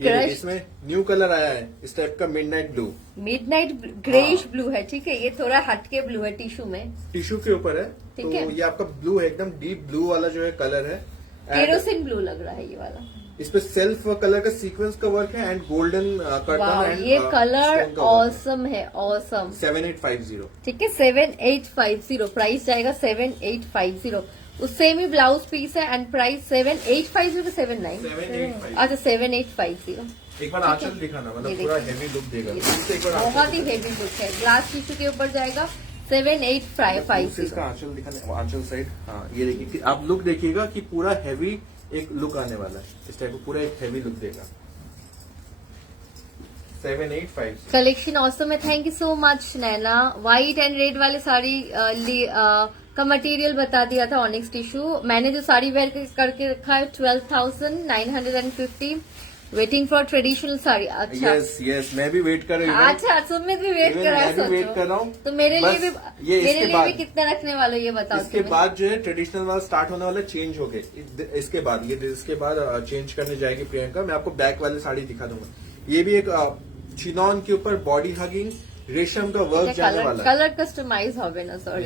ये इसमें न्यू कलर आया है इस टाइप का, midnight blue. Midnight greyish blue है, ठीक है। ये थोड़ा हटके ब्लू है, टिश्यू में, टिश्यू के ऊपर है। ठीक तो है। ये आपका ब्लू है, एकदम डीप ब्लू वाला जो है कलर है। केरोसिन ब्लू लग रहा है ये वाला। इस पे सेल्फ कलर का सीक्वेंस का वर्क है एंड गोल्डन कर्टन एंड ये कलर ऑसम है, ऑसम। 7850, ठीक है। 7850 प्राइस जाएगा 7850। उस सेम ही ब्लाउज पीस है एंड प्राइस 7850 to 79। 7850। अच्छा 7850। एक बार आंचल दिखाना, मतलब पूरा हेवी लुक देगा। एक बार बहुत ही हेवी लुक है। ग्लास टिश्यू के ऊपर जाएगा 7850। इसका आंचल दिखाने, आंचल साइड। हाँ ये देखिए, आप लुक देखिएगा कि पूरा हेवी एक लुक आने वाला है। इस टाइप को पूरा एक हेवी लुक देगा। 7850 कलेक्शन ऑसम है। Thank you so much Naina. White and red वाले साड़ी का मटेरियल बता दिया था ऑनिक्स टिश्यू। मैंने जो साड़ी वेयर करके रखा है 12,950। Waiting for traditional sari. अच्छा यस मैं भी वेट कर रही हूँ। अच्छा सुमित भी वेट कर रहा है। मैं भी वेट कर रहा हूँ। तो मेरे लिए भी कितना रखने वाले ये बताओ। इसके बाद जो है ट्रेडिशनल वाला स्टार्ट होने वाला, चेंज हो गए इसके बाद। इसके बाद चेंज करने जाएगी प्रियंका। मैं आपको बैक वाली साड़ी दिखा दूंगा। ये भी एक चिनॉन के ऊपर बॉडी हगिंग रेशम का वर्क जाने वाला है। कलर कस्टमाइज होगा ना, सॉरी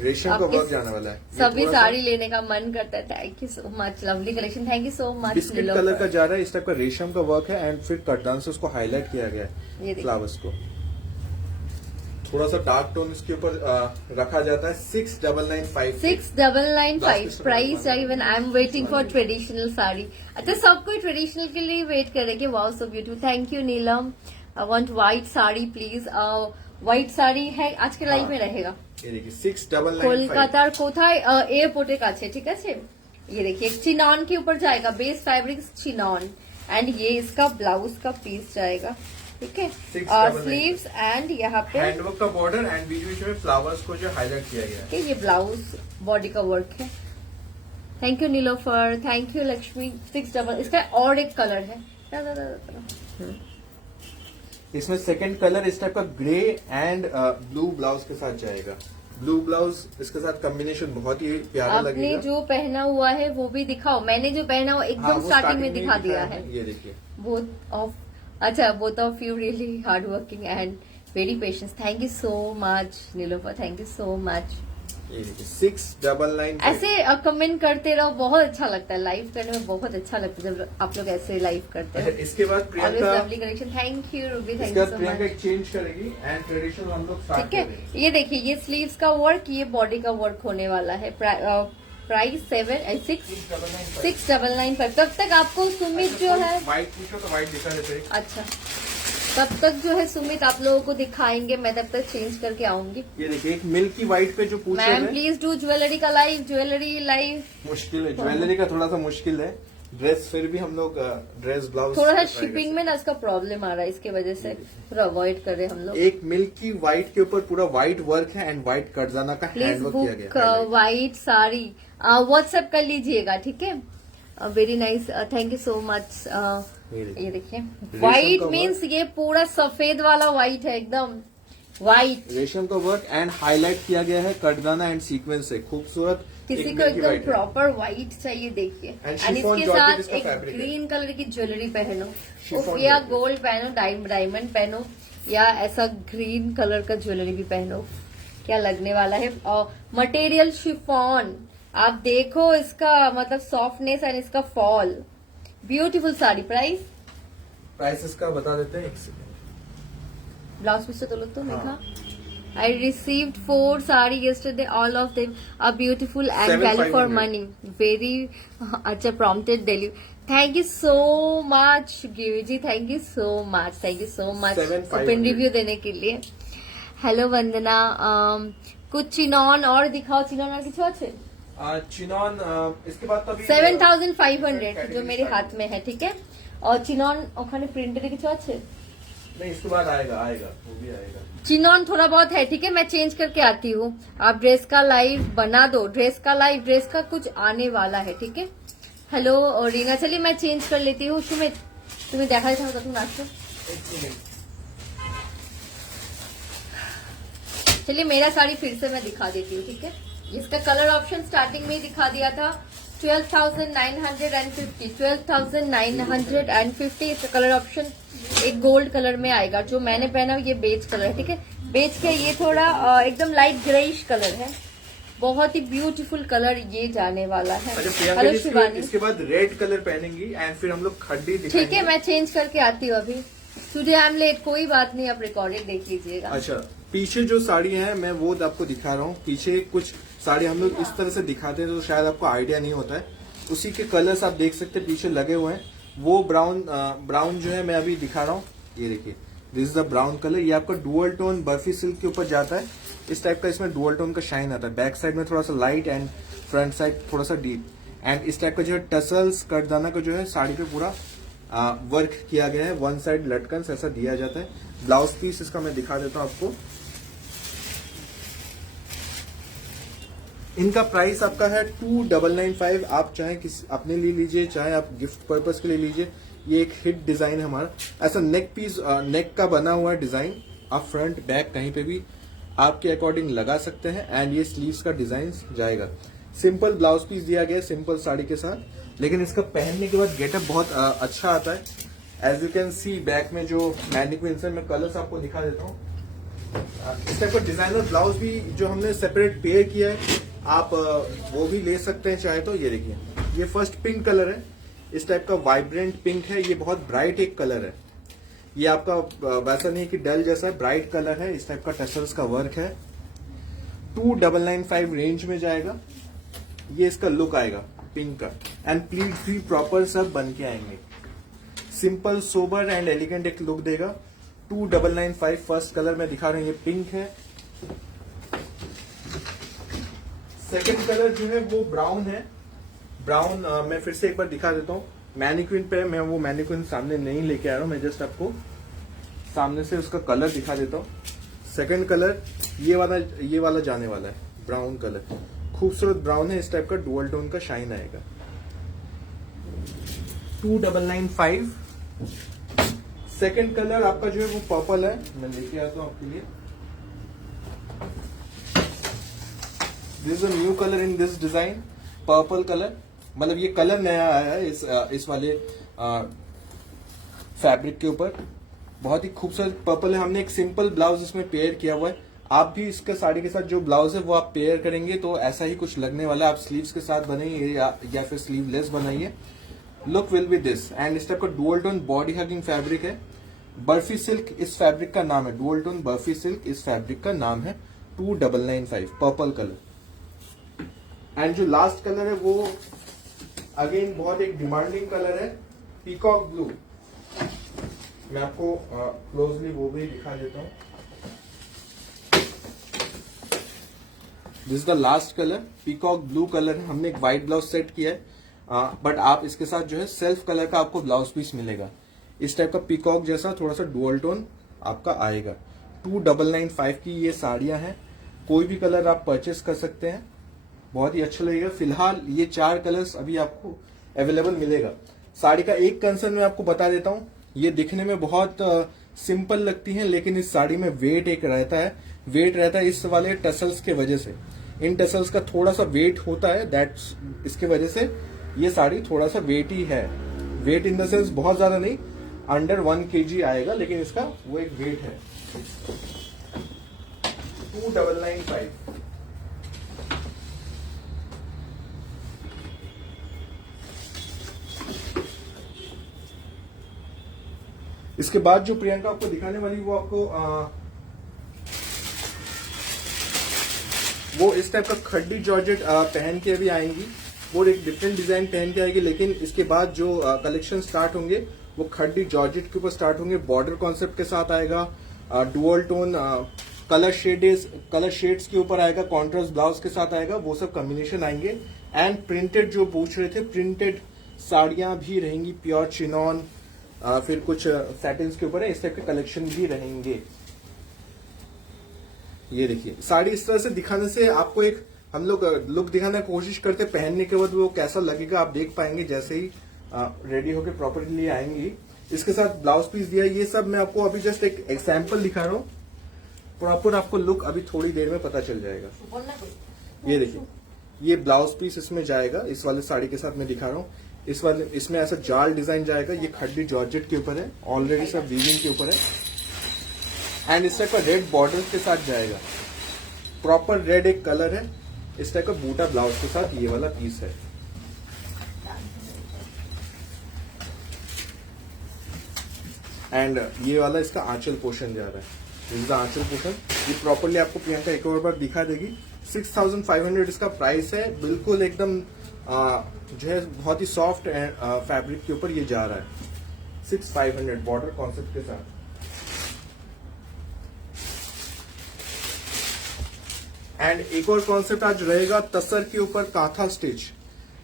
रेशम का वर्क जाने वाला है। सभी साड़ी लेने का मन करता है। Thank you so much, lovely collection. Thank you so much. Biscuit colour का जा रहा है, इस टाइप का रेशम का वर्क है एंड फिर कटदान से उसको हाईलाइट किया गया है फ्लावर्स को। थोड़ा सा डार्क टोन इसके ऊपर रखा जाता है। 6995 6995 price. Even I am waiting for traditional sari. अच्छा, सब कोई ट्रेडिशनल के लिए वेट करेंगे। Wow, so beautiful. Thank you Neelam. I want white sari please. White sari है आज के लाइफ में रहेगा। ये देखिए 6995 কলকাতার কোথায় এয়ারপোর্টের কাছে, ঠিক আছে। ये देखिए चिनॉन के ऊपर जाएगा, बेस फैब्रिक चिनॉन, एंड ये इसका ब्लाउज का पीस जाएगा, ठीक है। और स्लीव्स एंड यहाँ पे हैंडवर्क का बॉर्डर एंड बीच बीच में फ्लावर्स को जो हाईलाइट किया गया है। ये ब्लाउज बॉडी का वर्क है। Thank you Nilofar, thank you Lakshmi. 6 इसका और एक कलर है। इसमें सेकंड कलर इस टाइप का ग्रे एंड ब्लू ब्लाउज के साथ जाएगा। ब्लू ब्लाउज इसके साथ कॉम्बिनेशन बहुत ही प्यारा लगेगा। आपने जो पहना हुआ है वो भी दिखाओ। मैंने जो पहना हुआ एकदम स्टार्टिंग में दिखा दिया है। ये देखिए both of you really hard working and very patient. Thank you so much Nilofer, thank you so much. ये देखिए 6995। ऐसे कमेंट करते रहो, बहुत अच्छा लगता है। लाइव करने में बहुत अच्छा लगता है जब आप लोग ऐसे लाइव करते हैं। इसके बाद Priyanka lovely collection. Thank you Ruby, thank you so much. Exchange करेगी एंड ट्रेडिशनल हम लोग स्टार्ट ठीक है। ये देखिए, ये स्लीव्स का वर्क, ये बॉडी का वर्क होने वाला है। प्राइस 6995। तब तक आपको सुमित जो है व्हाइट पूछो तो व्हाइट दिखा देते हैं। अच्छा, तब तक जो है सुमित आप लोगों को दिखाएंगे, मैं तब तक चेंज करके आऊंगी। ये देखिए एक मिल्की व्हाइट पे जो पूछ रहे मैम प्लीज डू ज्वेलरी का लाइव, ज्वेलरी लाइव। मुश्किल है, ज्वेलरी का थोड़ा सा मुश्किल है। ड्रेस फिर भी हम लोग ड्रेस ब्लाउज थोड़ा सा शिपिंग में ना इसका प्रॉब्लम आ रहा है, इसके वजह से थोड़ा अवॉइड करें हम लोग। एक मिल्की व्हाइट के ऊपर पूरा व्हाइट वर्क है एंड व्हाइट कटजाना का प्लीज हैंडवर्क किया बुक गया है। व्हाइट साड़ी व्हाट्सएप कर लीजिएगा, ठीक है। Very nice, thank you so much. ये देखिए व्हाइट मीन्स ये पूरा सफेद वाला व्हाइट है, एकदम व्हाइट रेशम का वर्क एंड हाईलाइट किया गया है कटदाना एंड सीक्वेंस से। खूबसूरत। किसी को एकदम प्रॉपर व्हाइट चाहिए, देखिए। एंड इसके साथ एक ग्रीन कलर की ज्वेलरी पहनो, या गोल्ड पहनो, डायमंड पहनो, या ऐसा ग्रीन कलर का ज्वेलरी भी पहनो, क्या लगने वाला है। और मटेरियल शिफॉन, आप देखो इसका मतलब सॉफ्टनेस एंड इसका फॉल। ब्यूटीफुल साड़ी। प्राइस इसका बता देते हैं, एक सेकंड। ब्लाउज पीस तो लोग तो देखा। I received 4 sari yesterday, all of them are beautiful and value for money. Very अच्छा prompted delivery. Thank you so much Givi ji, thank you so much, thank you so much open review देने के लिए। Hello Vandana. कुछ chinon और दिखाओ, chinon और किसी अच्छे। चिनॉन इसके बाद तो 7500 जो मेरे हाथ में है, ठीक है। और चिनॉन ओखाने प्रिंटेड किसी अच्छे नहीं, इसके बाद आएगा वो भी आएगा। चिनॉन थोड़ा बहुत है, ठीक है। मैं चेंज करके आती हूँ। आप ड्रेस का लाइव बना दो, ड्रेस का कुछ आने वाला है, ठीक है। हेलो और रीना, चलिए मैं चेंज कर लेती हूँ। सुमित तुम्हें देखा था तुम नाचो। चलिए मेरा साड़ी फिर से मैं दिखा देती हूँ, ठीक है। इसका कलर ऑप्शन स्टार्टिंग में ही दिखा दिया था। 12,950 12,950 इसका कलर ऑप्शन एक गोल्ड कलर में आएगा। जो मैंने पहना ये बेज कलर है, ठीक है। बेज के ये थोड़ा एकदम लाइट ग्रेइश कलर है, बहुत ही ब्यूटीफुल कलर ये जाने वाला है। हेलो शिवानी। इसके बाद रेड कलर पहनेंगी एंड फिर हम लोग खड्डी दिखाएंगे। ठीक है, मैं चेंज करके आती हूँ अभी। टुडे आई एम लेट, कोई बात नहीं, आप रिकॉर्डेड देख लीजिएगा। अच्छा, पीछे जो साड़ी है मैं वो आपको दिखा रहा हूँ। पीछे कुछ साड़ी हम लोग इस तरह से दिखाते हैं तो शायद आपको आइडिया नहीं होता है। उसी के कलर्स आप देख सकते हैं पीछे लगे हुए हैं। वो ब्राउन जो है मैं अभी दिखा रहा हूँ, ये देखिए, this is the brown colour. ये आपका डुअल टोन बर्फी सिल्क के ऊपर जाता है। इस टाइप का इसमें डुअल टोन का शाइन आता है। बैक साइड में थोड़ा सा लाइट एंड फ्रंट साइड थोड़ा सा डीप। एंड इस टाइप का जो है टसल्स कटदाना का जो है साड़ी पे पूरा वर्क किया गया है। वन साइड लटकन ऐसा दिया जाता है। ब्लाउज पीस इसका मैं दिखा देता हूँ आपको। इनका प्राइस आपका है 2995। आप चाहे किसी अपने लिए लीजिए, चाहे आप गिफ्ट पर्पस के लिए लीजिए। ये एक हिट डिजाइन है हमारा। ऐसा नेक पीस नेक का बना हुआ डिजाइन आप फ्रंट बैक कहीं पे भी आपके अकॉर्डिंग लगा सकते हैं। एंड ये स्लीव्स का डिजाइन जाएगा। सिंपल ब्लाउज पीस दिया गया है सिंपल साड़ी के साथ, लेकिन इसका पहनने के बाद गेटअप बहुत अच्छा आता है। As you can see back में जो मैनिक्विन है, मैं कलर्स आपको दिखा देता हूँ। इस टाइप का डिजाइनर ब्लाउज भी जो हमने सेपरेट पेयर किया है, आप वो भी ले सकते हैं चाहे तो। ये देखिए, ये फर्स्ट पिंक कलर है। इस टाइप का वाइब्रेंट पिंक है, ये बहुत ब्राइट एक कलर है। ये आपका वैसा नहीं कि डल जैसा है, ब्राइट कलर है, इस टाइप का टसल्स का वर्क है। 2995 रेंज में जाएगा। ये इसका लुक आएगा पिंक का, एंड प्लीट्स भी प्रॉपर सब बन के आएंगे। सिंपल सोबर एंड एलिगेंट एक लुक देगा। 2995 फर्स्ट कलर में दिखा रहे हैं, ये पिंक है। सेकंड कलर जो है वो ब्राउन है। ब्राउन मैं फिर से एक बार दिखा देता हूँ। मैनिक्विन पे मैं वो मैनिक्विन सामने नहीं लेके आ रहा हूँ, मैं जस्ट आपको सामने से उसका कलर दिखा देता हूँ। सेकंड कलर ये वाला जाने वाला है, ब्राउन कलर, खूबसूरत ब्राउन है, इस टाइप का डुअल टोन का शाइन आएगा। 2995। सेकंड कलर आपका जो है वो पर्पल है, मैं लेके आता हूँ आपके लिए। This is a new colour in this design, purple colour. मतलब ये कलर नया आया है इस वाले फैब्रिक के ऊपर। बहुत ही खूबसूरत पर्पल है। हमने एक सिंपल ब्लाउज इसमें पेयर किया हुआ है। आप भी इसका साड़ी के साथ जो ब्लाउज है वो आप पेयर करेंगे तो ऐसा ही कुछ लगने वाला है। आप स्लीव्स के साथ बनाइए या फिर स्लीवलेस बनाइए, look will be this. And इस टाइप का dual tone body hugging fabric है। बर्फी सिल्क इस फैब्रिक का नाम है, डुअल टोन बर्फी सिल्क इस फैब्रिक का नाम है। 2995 पर्पल कलर। एंड जो लास्ट कलर है वो अगेन बहुत एक डिमांडिंग कलर है, पीकॉक ब्लू। मैं आपको क्लोजली वो भी दिखा देता हूं। This is the last colour, peacock blue colour है। हमने एक व्हाइट ब्लाउज सेट किया है, बट आप इसके साथ जो है सेल्फ कलर का आपको ब्लाउज पीस मिलेगा। इस टाइप का पीकॉक जैसा थोड़ा सा डुअल टोन आपका आएगा। 2995 की ये साड़ियां हैं। कोई भी कलर आप परचेस कर सकते हैं, बहुत ही अच्छा लगेगा। फिलहाल ये 4 कलर्स अभी आपको अवेलेबल मिलेगा। साड़ी का एक कंसर्न मैं आपको बता देता हूँ, ये दिखने में बहुत सिंपल लगती है, लेकिन इस साड़ी में वेट एक रहता है। वेट रहता है इस वाले टसल्स के वजह से। इन टसल्स का थोड़ा सा वेट होता है, दैट्स इसके वजह से ये साड़ी थोड़ा सा वेट ही है। वेट इन द सेंस बहुत ज्यादा नहीं, अंडर 1 kg आएगा, लेकिन इसका वो एक वेट है। 2995। इसके बाद जो प्रियंका आपको दिखाने वाली वो आपको वो इस टाइप का खड्डी जॉर्जेट पहन के अभी आएंगी। वो एक डिफरेंट डिजाइन पहन के आएगी, लेकिन इसके बाद जो कलेक्शन स्टार्ट होंगे वो खड्डी जॉर्जेट के ऊपर स्टार्ट होंगे। बॉर्डर कॉन्सेप्ट के साथ आएगा, डुअल टोन कलर शेड्स के ऊपर आएगा, कॉन्ट्रास्ट ब्लाउज के साथ आएगा, वो सब कॉम्बिनेशन आएंगे। एंड प्रिंटेड जो पूछ रहे थे, प्रिंटेड साड़ियां भी रहेंगी, प्योर चिनॉन, फिर कुछ सैटिन्स के ऊपर है, इस टाइप के कलेक्शन भी रहेंगे। ये देखिए साड़ी इस तरह से दिखाने से आपको एक हम लोग लुक दिखाने की कोशिश करते, पहनने के बाद वो कैसा लगेगा आप देख पाएंगे जैसे ही रेडी होके प्रॉपर्ली आएंगी। इसके साथ ब्लाउज पीस दिया। ये सब मैं आपको अभी जस्ट एक एग्जाम्पल दिखा रहा हूँ, प्रॉपर आपको लुक अभी थोड़ी देर में पता चल जाएगा। ये देखिए ये ब्लाउज पीस इसमें जाएगा, इस वाले साड़ी के साथ मैं दिखा रहा हूँ। इसमें ऐसा जाल डिजाइन जाएगा। ये खड्डी जॉर्जेट के ऊपर है, ऑलरेडी सब वीविंग के ऊपर है। एंड इस टाइप का रेड बॉर्डर के साथ जाएगा, प्रॉपर रेड एक कलर है। इस टाइप का बूटा ब्लाउज के साथ ये वाला पीस है। एंड ये वाला इसका आंचल पोर्शन जा रहा है, this is the anchal portion. ये प्रॉपरली आपको प्रियंका एक और बार दिखा देगी। 6500 इसका प्राइस है। बिल्कुल एकदम जो है बहुत ही सॉफ्ट फैब्रिक के ऊपर ये जा रहा है। 6500 बॉर्डर कॉन्सेप्ट के साथ। एंड एक और कॉन्सेप्ट आज रहेगा तसर के ऊपर कांथा स्टिच।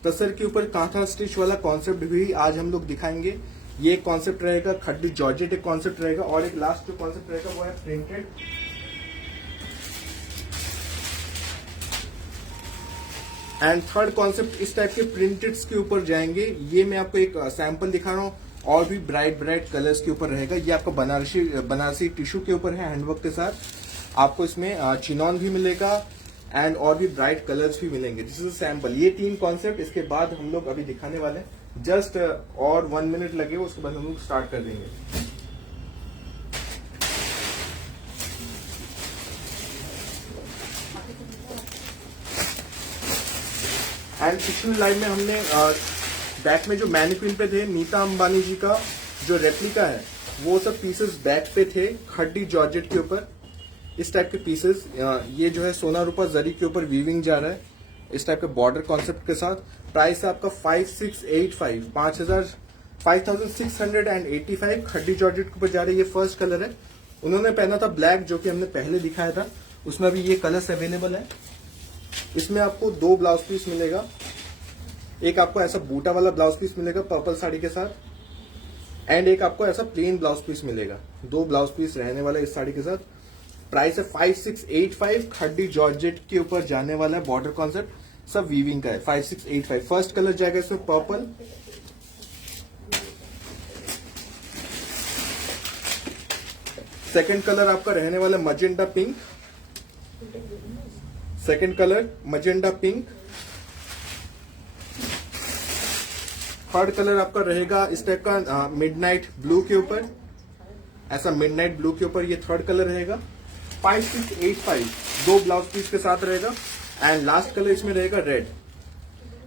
तसर के ऊपर कांथा स्टिच वाला कॉन्सेप्ट भी आज हम लोग दिखाएंगे। ये एक कॉन्सेप्ट रहेगा, खड्डी जॉर्जेट एक कॉन्सेप्ट रहेगा, और एक लास्ट जो कॉन्सेप्ट रहेगा वो है प्रिंटेड। एंड थर्ड कॉन्सेप्ट इस टाइप के प्रिंटेड्स के ऊपर जाएंगे। ये मैं आपको एक सैंपल दिखा रहा हूँ, और भी ब्राइट कलर्स के ऊपर रहेगा। ये आपका बनारसी टिश्यू के ऊपर है, हैंडवर्क के साथ। आपको इसमें चिनॉन भी मिलेगा एंड और भी ब्राइट कलर्स भी मिलेंगे। This is sample. ये 3 कॉन्सेप्ट इसके बाद हम लोग अभी दिखाने वाले हैं। जस्ट और 1 मिनट लगे, उसके बाद हम लोग स्टार्ट कर देंगे। एंड पिछली लाइव में हमने बैक में जो मैनिक्विन पे थे नीता अंबानी जी का जो रेप्लिका है वो सब पीसेस बैक पे थे खड्डी जॉर्जेट के ऊपर। इस टाइप के पीसेस, ये जो है सोना रूपा जरी के ऊपर वीविंग जा रहा है इस टाइप के बॉर्डर कॉन्सेप्ट के साथ। प्राइस है आपका 5685, 5685 खड्डी जॉर्जेट के ऊपर जा रही है। ये फर्स्ट कलर है। उन्होंने पहना था ब्लैक, जो कि हमने पहले दिखाया था। उसमें अभी ये कलर्स अवेलेबल है। इसमें आपको 2 ब्लाउज पीस मिलेगा। एक आपको ऐसा बूटा वाला ब्लाउज पीस मिलेगा पर्पल साड़ी के साथ, एंड एक आपको ऐसा प्लेन ब्लाउज पीस मिलेगा। 2 ब्लाउज पीस रहने वाला है इस साड़ी के साथ। प्राइस है 5685, खड्डी जॉर्जेट के ऊपर जाने वाला है। बॉर्डर कॉन्सेप्ट सब वीविंग का है। 5685। फर्स्ट कलर जाएगा इसमें पर्पल, सेकंड कलर आपका रहने वाला magenta pink, second colour magenta pink, third colour आपका रहेगा इस टाइप का मिडनाइट ब्लू के ऊपर, ऐसा मिडनाइट ब्लू के ऊपर ये थर्ड कलर रहेगा। 5685, 2 ब्लाउज पीस के साथ रहेगा। एंड लास्ट कलर इसमें रहेगा रेड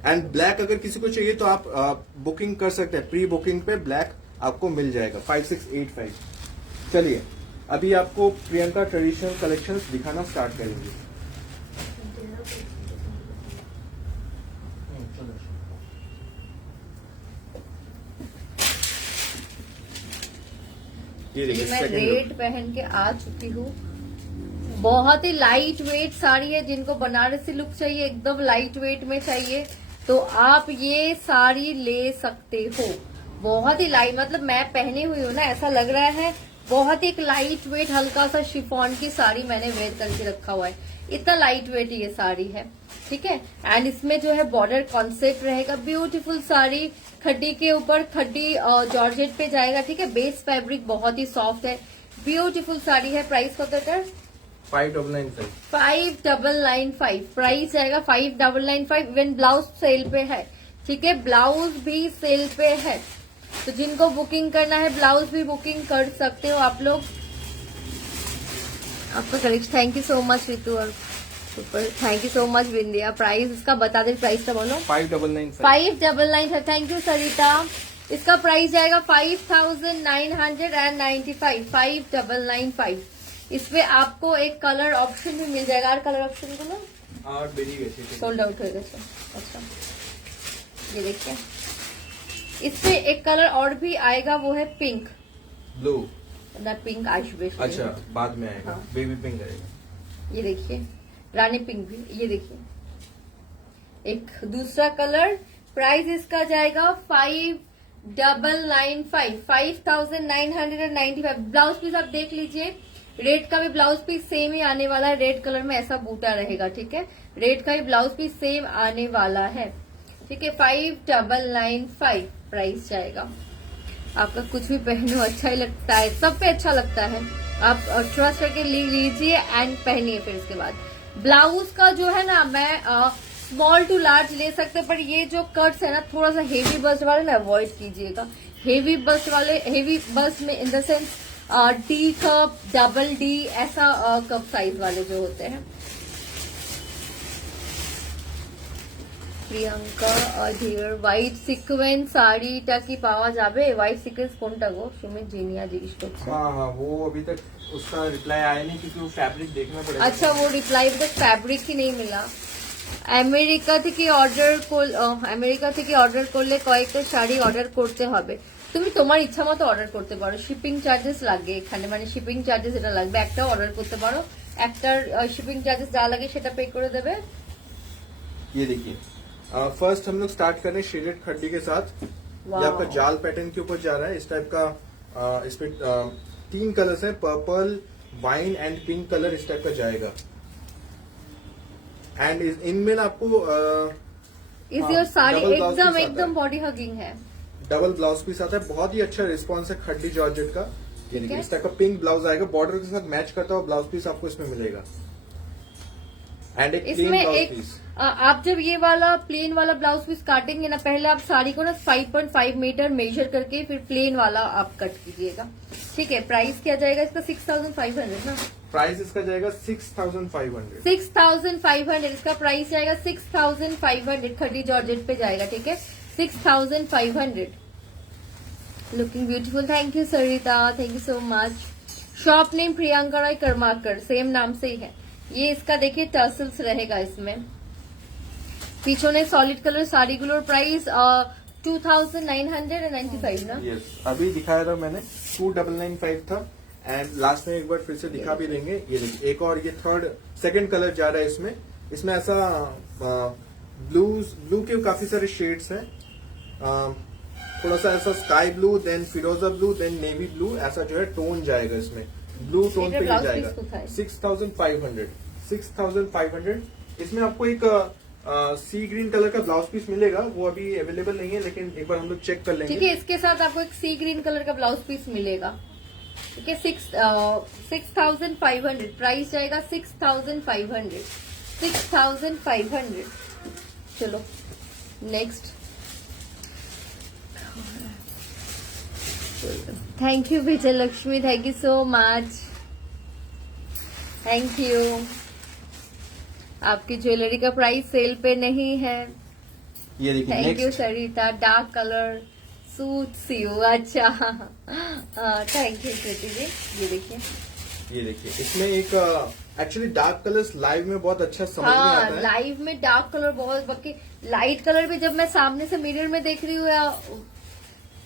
एंड ब्लैक। अगर किसी को चाहिए तो आप बुकिंग कर सकते हैं, प्री बुकिंग पे ब्लैक आपको मिल जाएगा। 5685। चलिए अभी आपको प्रियंका ट्रेडिशनल कलेक्शंस दिखाना स्टार्ट करेंगे। ये देखिए मैं second रेड look। पहन के आ चुकी हूँ। बहुत ही लाइट वेट साड़ी है। जिनको बनारसी लुक चाहिए, एकदम लाइट वेट में चाहिए, तो आप ये साड़ी ले सकते हो। बहुत ही लाइट, मतलब मैं पहनी हुई हूँ ना, ऐसा लग रहा है बहुत ही एक लाइट वेट हल्का सा शिफॉन की साड़ी मैंने वेयर करके रखा हुआ है। इतना लाइट वेट ये साड़ी है, ठीक है। एंड इसमें जो है बॉर्डर कॉन्सेप्ट रहेगा। ब्यूटीफुल साड़ी, खड्डी के ऊपर खड्डी जॉर्जेट पे जाएगा, ठीक है। बेस फैब्रिक बहुत ही सॉफ्ट है, ब्यूटीफुल साड़ी है। प्राइस कब तक है? 5995। 5995 प्राइस जाएगा। 5995। इवन ब्लाउज सेल पे है, ठीक है। ब्लाउज भी सेल पे है, तो जिनको बुकिंग करना है ब्लाउज भी बुकिंग कर सकते हो आप लोग। आपका collection, thank you so much Ritu और super, thank you so much Bindiya. Price इसका बता दे, प्राइस का बोलो। 5995। Thank you Sarita. इसका प्राइस जाएगा 5995। 5995। इसमें आपको एक कलर ऑप्शन भी मिल जाएगा। और कलर ऑप्शन बोलो। और बेरी गई सोल्ड आउट होगा इसका। अच्छा, ये देखिए, इसमें एक कलर और भी आएगा, वो है पिंक ब्लू ना, पिंक आइश। अच्छा बाद में आएगा। हाँ। बेबी पिंक आएगा। ये देखिए रानी पिंक भी, ये देखिए एक दूसरा कलर। प्राइस इसका जाएगा 5995। 5995। ब्लाउज पीस आप देख लीजिए, रेड का भी ब्लाउज पीस सेम ही आने वाला है। रेड कलर में ऐसा बूटा रहेगा, ठीक है। रेड का भी ब्लाउज पीस सेम आने वाला है, ठीक है। 5995 प्राइस जाएगा। आपका कुछ भी पहनो अच्छा ही लगता है, सब पे अच्छा लगता है। आप ट्रस्ट करके ले लीजिए एंड पहनिए। फिर इसके बाद ब्लाउज का जो है ना, मैं स्मॉल टू लार्ज ले सकते हैं, पर ये जो कट्स है ना थोड़ा सा हेवी बस्ट वाले ना अवॉइड कीजिएगा। हेवी बस्ट वाले, हेवी बस्ट में in the sense D cup, double D, ऐसा कप साइज वाले जो होते हैं। প্রিয়াঙ্কা ডিয়ার হোয়াইট সিকোয়েন্স শাড়িটা কি পাওয়া যাবে? হোয়াইট সিকোয়েন্স কোনটা গো? সুমিত জিনিয়া জিজ্ঞেস করছে। हाँ हाँ, वो अभी तक उसका रिप्लाई आया नहीं क्योंकि वो फैब्रिक देखना पड़ेगा। अच्छा, वो रिप्लाई अभी तक फैब्रिक ही नहीं मिला। আমেরিকা থেকে অর্ডার করলে কয়েকটা শাড়ি অর্ডার করতে হবে। তুমি তোমার ইচ্ছা মতো অর্ডার করতে পারো। শিপিং চার্জেস লাগে এখানে, মানে শিপিং চার্জেস এটা লাগবে। একটাও অর্ডার করতে পারো, একটার শিপিং চার্জেস যা লাগে সেটা পে করে দেবে। ये देखिए, फर्स्ट हम लोग स्टार्ट कर रहे हैं शेडेड खड्डी के साथ। ये आपका जाल पैटर्न के ऊपर जा रहा है। इस टाइप का इसमें 3 कलर्स है, purple, wine and pink colour इस टाइप का जाएगा। एंड इनमें ना आपको इस योर साड़ी डबल ब्लाउज एकदम पीस आता एकदम है। बॉडी हगिंग है। डबल ब्लाउज पीस आता है। बहुत ही अच्छा रिस्पॉन्स है खड्डी जॉर्जेट का। ये देखिए, है। इस टाइप का पिंक ब्लाउज आएगा, बॉर्डर के साथ मैच करता हुआ ब्लाउज पीस आपको इसमें मिलेगा। एंड एक प्लेन इसमें ब्लाउज एक पीस। आप जब ये वाला प्लेन वाला ब्लाउज पीस काटेंगे ना, पहले आप साड़ी को ना 5.5 मीटर मेजर करके फिर प्लेन वाला आप कट कीजिएगा, ठीक है। प्राइस क्या जाएगा इसका? 6500 ना। प्राइस इसका जाएगा 6500। 6500 इसका प्राइस जाएगा। 6500 खड्डी जॉर्जेट पे जाएगा, ठीक है। 6500 looking beautiful, thank you Sarita, thank you so much. Shop name Priyanka Roy Karmakar, same नाम से ही है। ये इसका देखिए टर्सल्स रहेगा इसमें। पीछे सॉलिड कलर साड़ी गुलोर प्राइस 2995 ना। यस, अभी दिखाया था मैंने 2995 था एंड लास्ट में एक बार फिर से दिखा भी देंगे। ये देखिए एक और ये सेकंड कलर जा रहा है इसमें। इसमें ऐसा ब्लू के काफी सारे शेड्स हैं। थोड़ा सा ऐसा स्काई ब्लू, देन फिरोजा ब्लू, देन नेवी ब्लू, ऐसा जो है टोन जाएगा इसमें। ब्लू टोन पे ही जाएगा। 6500। इसमें आपको एक सी ग्रीन कलर का ब्लाउज पीस मिलेगा, वो अभी अवेलेबल नहीं है, लेकिन एक बार हम लोग चेक कर लेंगे। ठीक है, इसके साथ आपको एक सी ग्रीन कलर का ब्लाउज पीस मिलेगा। ठीक है, 6500 प्राइस जाएगा। 6500। चलो next. Thank you Vijay Lakshmi, thank you so much, thank you. आपकी ज्वेलरी का प्राइस सेल पे नहीं है। ये देखिए, thank you next Sarita, dark colour suit सी हो। अच्छा, थैंक यू कृति जी। ये देखिए इसमें एक एक्चुअली डार्क कलर्स लाइव में बहुत अच्छा समझ में आता है। लाइव में डार्क कलर बहुत, बाकी लाइट कलर भी जब मैं सामने से मिरर में देख रही हूँ या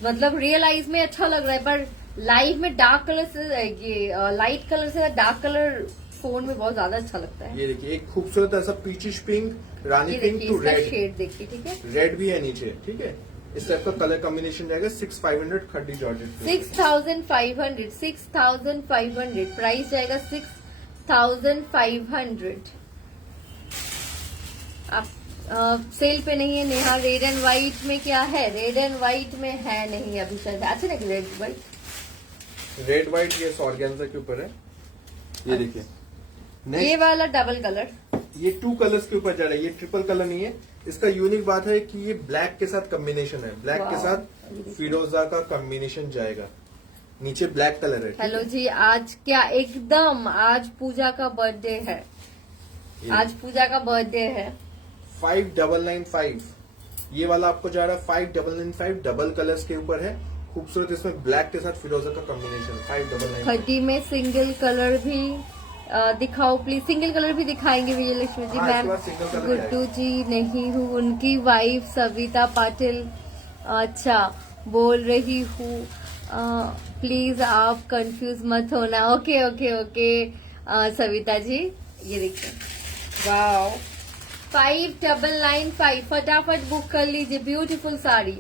मतलब रियल आइज में अच्छा लग रहा है, पर लाइव में डार्क कलर से ये लाइट कलर से डार्क कलर फोन में बहुत ज्यादा अच्छा लगता है। ये देखिए एक खूबसूरत ऐसा पीचिश पिंक, रानी ये पिंक देखिए टू इसका रेड। शेड देखिए, ठीक है। रेड भी है नीचे, ठीक है। इस टाइप का कलर कॉम्बिनेशन जाएगा। 6500 खड्डी जॉर्जेट। 6500 प्राइस जाएगा। 6500। आप सेल पे नहीं है नेहा। रेड एंड व्हाइट में क्या है? रेड एंड व्हाइट में है नहीं अभी शायद। अच्छा नहीं, रेड व्हाइट ये ऑर्गेन्जा के ऊपर है। ये देखिए ये वाला डबल कलर, ये 2 कलर्स के ऊपर जा रहा है। ये ट्रिपल कलर नहीं है। इसका यूनिक बात है कि ये ब्लैक के साथ कॉम्बिनेशन है। ब्लैक के साथ फिरोजा का कॉम्बिनेशन जाएगा। नीचे ब्लैक कलर है। हेलो जी, आज क्या एकदम आज पूजा का बर्थडे है। आज पूजा का बर्थडे है। 5995 ये वाला आपको जा रहा है। 5995 डबल कलर्स के ऊपर है। खूबसूरत इसमें ब्लैक के साथ फिरोजा का कॉम्बिनेशन। 5995। खड्डी में सिंगल कलर भी दिखाओ प्लीज। सिंगल कलर भी दिखाएंगे विजय लक्ष्मी जी। हाँ, मैम इसके बाद single color गुड्डू जी नहीं हूँ, उनकी वाइफ सविता पाटिल अच्छा बोल रही हूँ। प्लीज आप कंफ्यूज मत होना। Okay okay okay Savita ji. ये देखिए, वाओ 5995 फटाफट बुक कर लीजिए। Beautiful sari,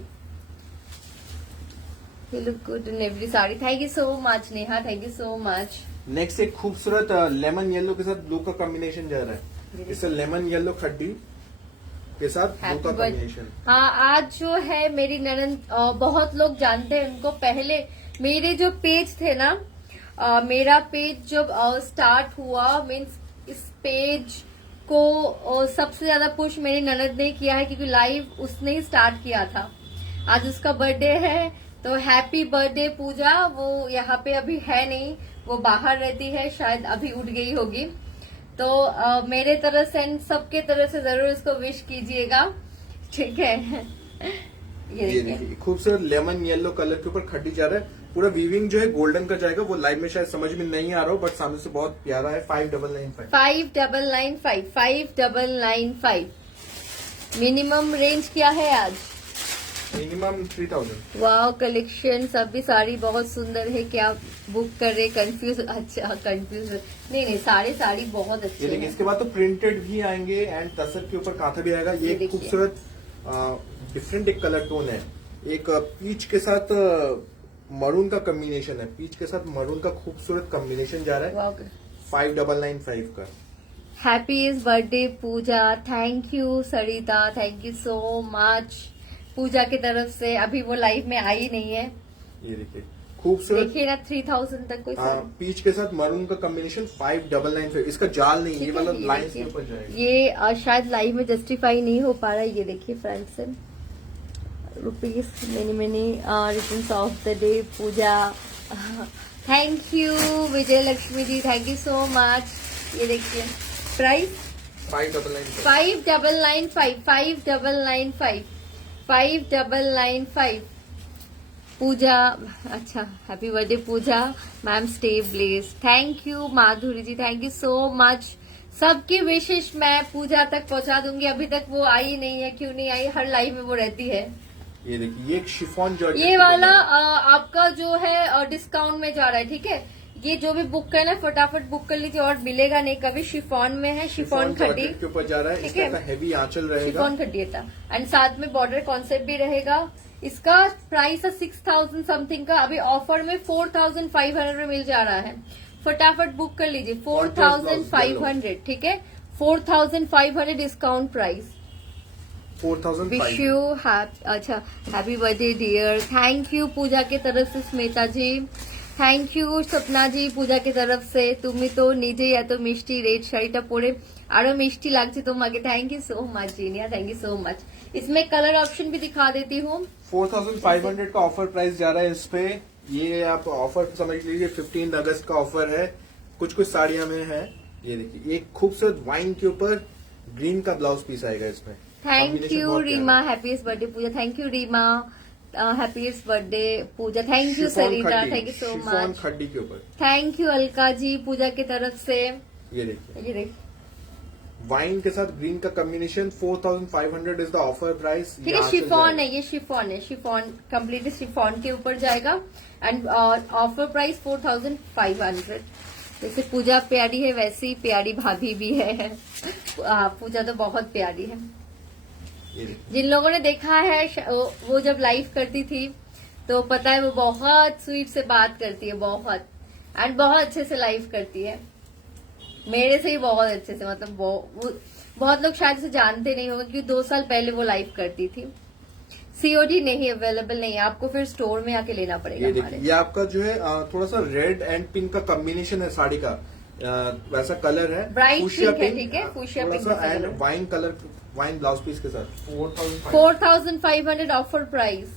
you look good in every sari. Thank you so much Neha, thank you so much. Next एक खूबसूरत लेमन येलो के साथ ब्लू का कॉम्बिनेशन जा रहा है। इससे लेमन येलो खड्डी के साथ ब्लू का कॉम्बिनेशन। हाँ, आज जो है मेरी ननद, बहुत लोग जानते हैं उनको। पहले मेरे जो पेज थे ना, मेरा पेज जब स्टार्ट हुआ, मीन्स इस पेज को सबसे ज्यादा पुश मेरी ननद ने किया है, क्योंकि लाइव उसने ही स्टार्ट किया था। आज उसका बर्थडे है, तो हैप्पी बर्थडे पूजा। वो यहाँ पे अभी है नहीं, वो बाहर रहती है, शायद अभी उठ गई होगी। तो मेरे तरफ से सबके तरफ से जरूर इसको विश कीजिएगा, ठीक है। ये देखिए खूबसूरत लेमन येलो कलर के ऊपर खड्डी जा रहा है। पूरा वीविंग जो है गोल्डन का जाएगा। वो लाइव में शायद समझ में नहीं आ रहा हो, बट सामने से बहुत प्यारा है। 5995 मिनिमम रेंज क्या है आज? मिनिमम 3000। वाओ कलेक्शन, सभी साड़ी बहुत सुंदर है। क्या बुक कर रहे? कंफ्यूज? अच्छा कंफ्यूज नहीं, सारे साड़ी बहुत अच्छे ये देखिए, हैं। इसके बाद तो प्रिंटेड भी आएंगे एंड तसर के ऊपर कांथा भी आएगा। ये एक खूबसूरत डिफरेंट एक कलर टोन है। एक पीच के साथ मरून का कॉम्बिनेशन है। पीच के साथ मरून का खूबसूरत कॉम्बिनेशन जा रहा है। 5995 का। Happy is birthday Pooja. Thank you Sarita, thank you so much Pooja की तरफ से। अभी वो लाइव में आई नहीं है। ये देखिए खूबसूरत, देखिए ना 3000 तक कोई पीच के साथ मरून का कॉम्बिनेशन। 5995 इसका जाल नहीं, ये वाला लाइंस के ऊपर जाएगा। ये शायद लाइव में जस्टिफाई नहीं हो पा रहा है। ये देखिए friends, rupees many returns of the day Pooja. Thank you Vijay Lakshmi ji, thank you so much. ये देखिए प्राइस 5995। पूजा, अच्छा happy birthday Pooja ma'am, stay bless. Thank you Madhuri ji, thank you so much. सबकी विशेष मैं पूजा तक पहुंचा दूंगी। अभी तक वो आई नहीं है, क्यों नहीं आई? हर लाइफ में वो रहती है। ये देखिए, ये एक शिफॉन जॉर्जेट, ये वाला आपका जो है डिस्काउंट में जा रहा है, ठीक है। ये जो भी बुक करना है फटाफट बुक कर लीजिए, और मिलेगा नहीं कभी। शिफॉन में है, शिफॉन खड्डी के ऊपर जा रहा है। ठीक इसका है, हैवी आंचल रहेगा, शिफॉन खड्डी था। एंड साथ में बॉर्डर कॉन्सेप्ट भी रहेगा। इसका प्राइस है 6000 समथिंग का, अभी ऑफर में 4500 में मिल जा रहा है। फटाफट बुक कर लीजिए, 4500, ठीक है, 4500 डिस्काउंट प्राइस। 4500। विश यू अच्छा happy birthday dear. Thank you Pooja के तरफ से स्मिता जी, থ্যাংক ইউ স্বপ্না জি পূজা के तरफ से। তুমি তো নিজেই এত মিষ্টি, রেড শাড়িটা পরে আরো মিষ্টি লাগছে তোমাকে। Thank you so much Jeenia, thank you so much. इसमें कलर ऑप्शन भी दिखा देती हूँ। 4500 का ऑफर प्राइस जा रहा है इस पे। ये आप ऑफर समझ लीजिए, 15 अगस्त का ऑफर है। कुछ कुछ साड़ियां में है। ये देखिए, एक खूबसूरत वाइन के ऊपर ग्रीन का ब्लाउज पीस आएगा इसमें। थैंक Combination यू बहुत रीमा, प्यारा है। Happiest birthday Pooja. Thank you Reema, happiest birthday Pooja. Thank you chiffon Sarita, खड्डी, thank you so chiffon much. खड्डी के ऊपर। थैंक यू अलका जी पूजा की तरफ से। ये देखिए, ये देख, वाइन के साथ ग्रीन का combination. 4500 is the offer price. ठीक है, शिफॉन है, ये शिफॉन है, शिफॉन कम्प्लीटली शिफॉन के ऊपर जाएगा। And offer price 4500। जैसे पूजा प्यारी है वैसी प्यारी भाभी भी है। पूजा तो बहुत प्यारी है। जिन लोगों ने देखा है वो जब लाइव करती थी तो पता है वो बहुत स्वीट से बात करती है, बहुत एंड बहुत अच्छे से लाइव करती है। मेरे से ही बहुत अच्छे से, मतलब बहुत लोग शायद से जानते नहीं होंगे क्योंकि 2 साल पहले वो लाइव करती थी। सीओडी नहीं अवेलेबल नहीं है, आपको फिर स्टोर में आके लेना पड़ेगा। ये देखिए, ये आपका जो है थोड़ा सा रेड एंड पिंक का कॉम्बिनेशन है साड़ी का। वैसा कलर है, ब्राइट फूशिया पिंक है, ठीक है, फूशिया थोड़ा पिंक सा, का and colour. Wine colour, wine blouse piece के साथ 4500 offer price.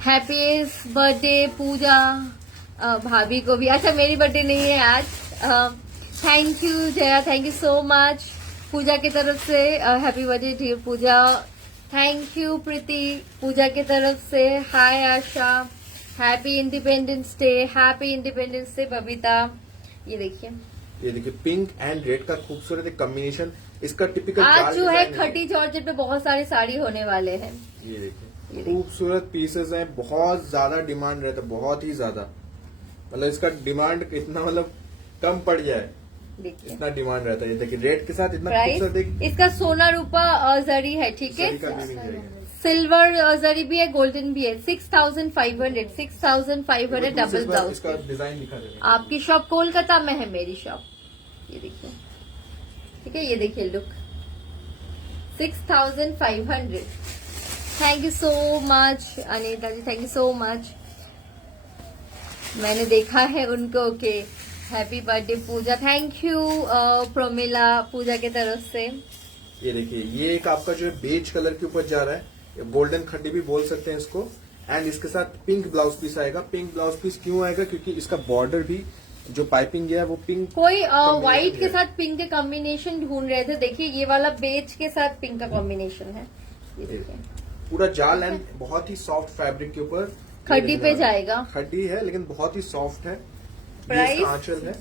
Happy birthday Pooja. भाभी को भी, अच्छा मेरी बर्थडे नहीं है आज। Thank you Jaya, thank you so much Pooja की तरफ से। Happy birthday dear Pooja. Thank you Preeti Pooja की तरफ से। Hi Asha, happy independence day, happy independence day Babita. ये देखिए, ये देखिए, पिंक एंड रेड का खूबसूरत एक कॉम्बिनेशन। इसका टिपिकल आज जो है खटी जॉर्जेट पे बहुत सारे साड़ी होने वाले हैं। ये देखिए, खूबसूरत पीसेस हैं, बहुत ज्यादा डिमांड रहता है, बहुत ही ज्यादा। मतलब इसका डिमांड इतना, मतलब कम पड़ जाए देखिए इतना डिमांड रहता है। ये देखिए, रेड के साथ इतना प्राइस खूबसूरत इसका सोना रूपा जरी है, ठीक है, जरी का weaving रहेगा। सिल्वर जरी भी है, गोल्डन भी है। 6500, 6500 डबल ब्लाउज। इसका डिजाइन दिखा देगा। आपकी शॉप कोलकाता में है, मेरी शॉप। ये देखिए, ठीक है, ये देखिए look 6500। Thank you so much Anita ji, thank you so much. मैंने देखा है उनको के happy birthday Pooja. Thank you Promila Pooja के तरफ से। ये देखिए, ये एक आपका जो है बेज कलर के ऊपर जा रहा है, गोल्डन खड्डी भी बोल सकते हैं इसको। एंड इसके साथ पिंक ब्लाउज पीस आएगा। पिंक ब्लाउज पीस क्यों आएगा? क्योंकि इसका बॉर्डर भी जो पाइपिंग है वो पिंक। कोई व्हाइट के साथ पिंक के कॉम्बिनेशन ढूंढ रहे थे, देखिए ये वाला बेज के साथ पिंक का कॉम्बिनेशन है। ये देखिए, पूरा जाल एंड बहुत ही सॉफ्ट फैब्रिक के ऊपर खड्डी पे जाएगा। खड्डी है लेकिन बहुत ही सॉफ्ट है। प्राइस ये इसका आंचल है।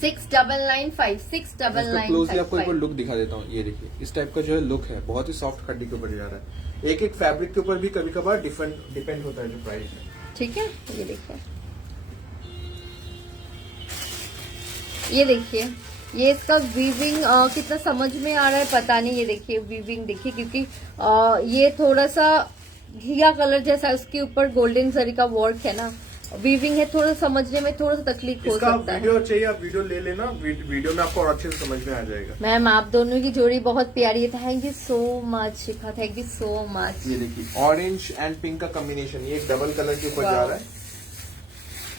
6995, 6995। क्लोजली आपको एक बार लुक दिखा देता हूँ। ये देखिए, इस टाइप का जो है लुक है, बहुत ही सॉफ्ट खड्डी के ऊपर जा रहा है। एक एक फैब्रिक के ऊपर भी कभी कभार डिपेंड होता है जो प्राइस है। ठीक है, ये देखिए, ये देखिए, ये इसका वीविंग कितना समझ में आ रहा है पता नहीं। ये देखिए वीविंग देखिए, क्योंकि ये थोड़ा सा घिया कलर जैसा, उसके ऊपर गोल्डन जरी का वर्क है ना, वीविंग है, थोड़ा समझने में थोड़ा सा तकलीफ हो इसका सकता है। वीडियो चाहिए, आप वीडियो ले लेना, वीडियो में आपको और अच्छे से समझ में आ जाएगा। मैम आप दोनों की जोड़ी बहुत प्यारी है। Thank you so much Shikha, thank you so much. ये देखिए, ऑरेंज एंड पिंक का कॉम्बिनेशन, ये एक डबल कलर के ऊपर जा रहा है।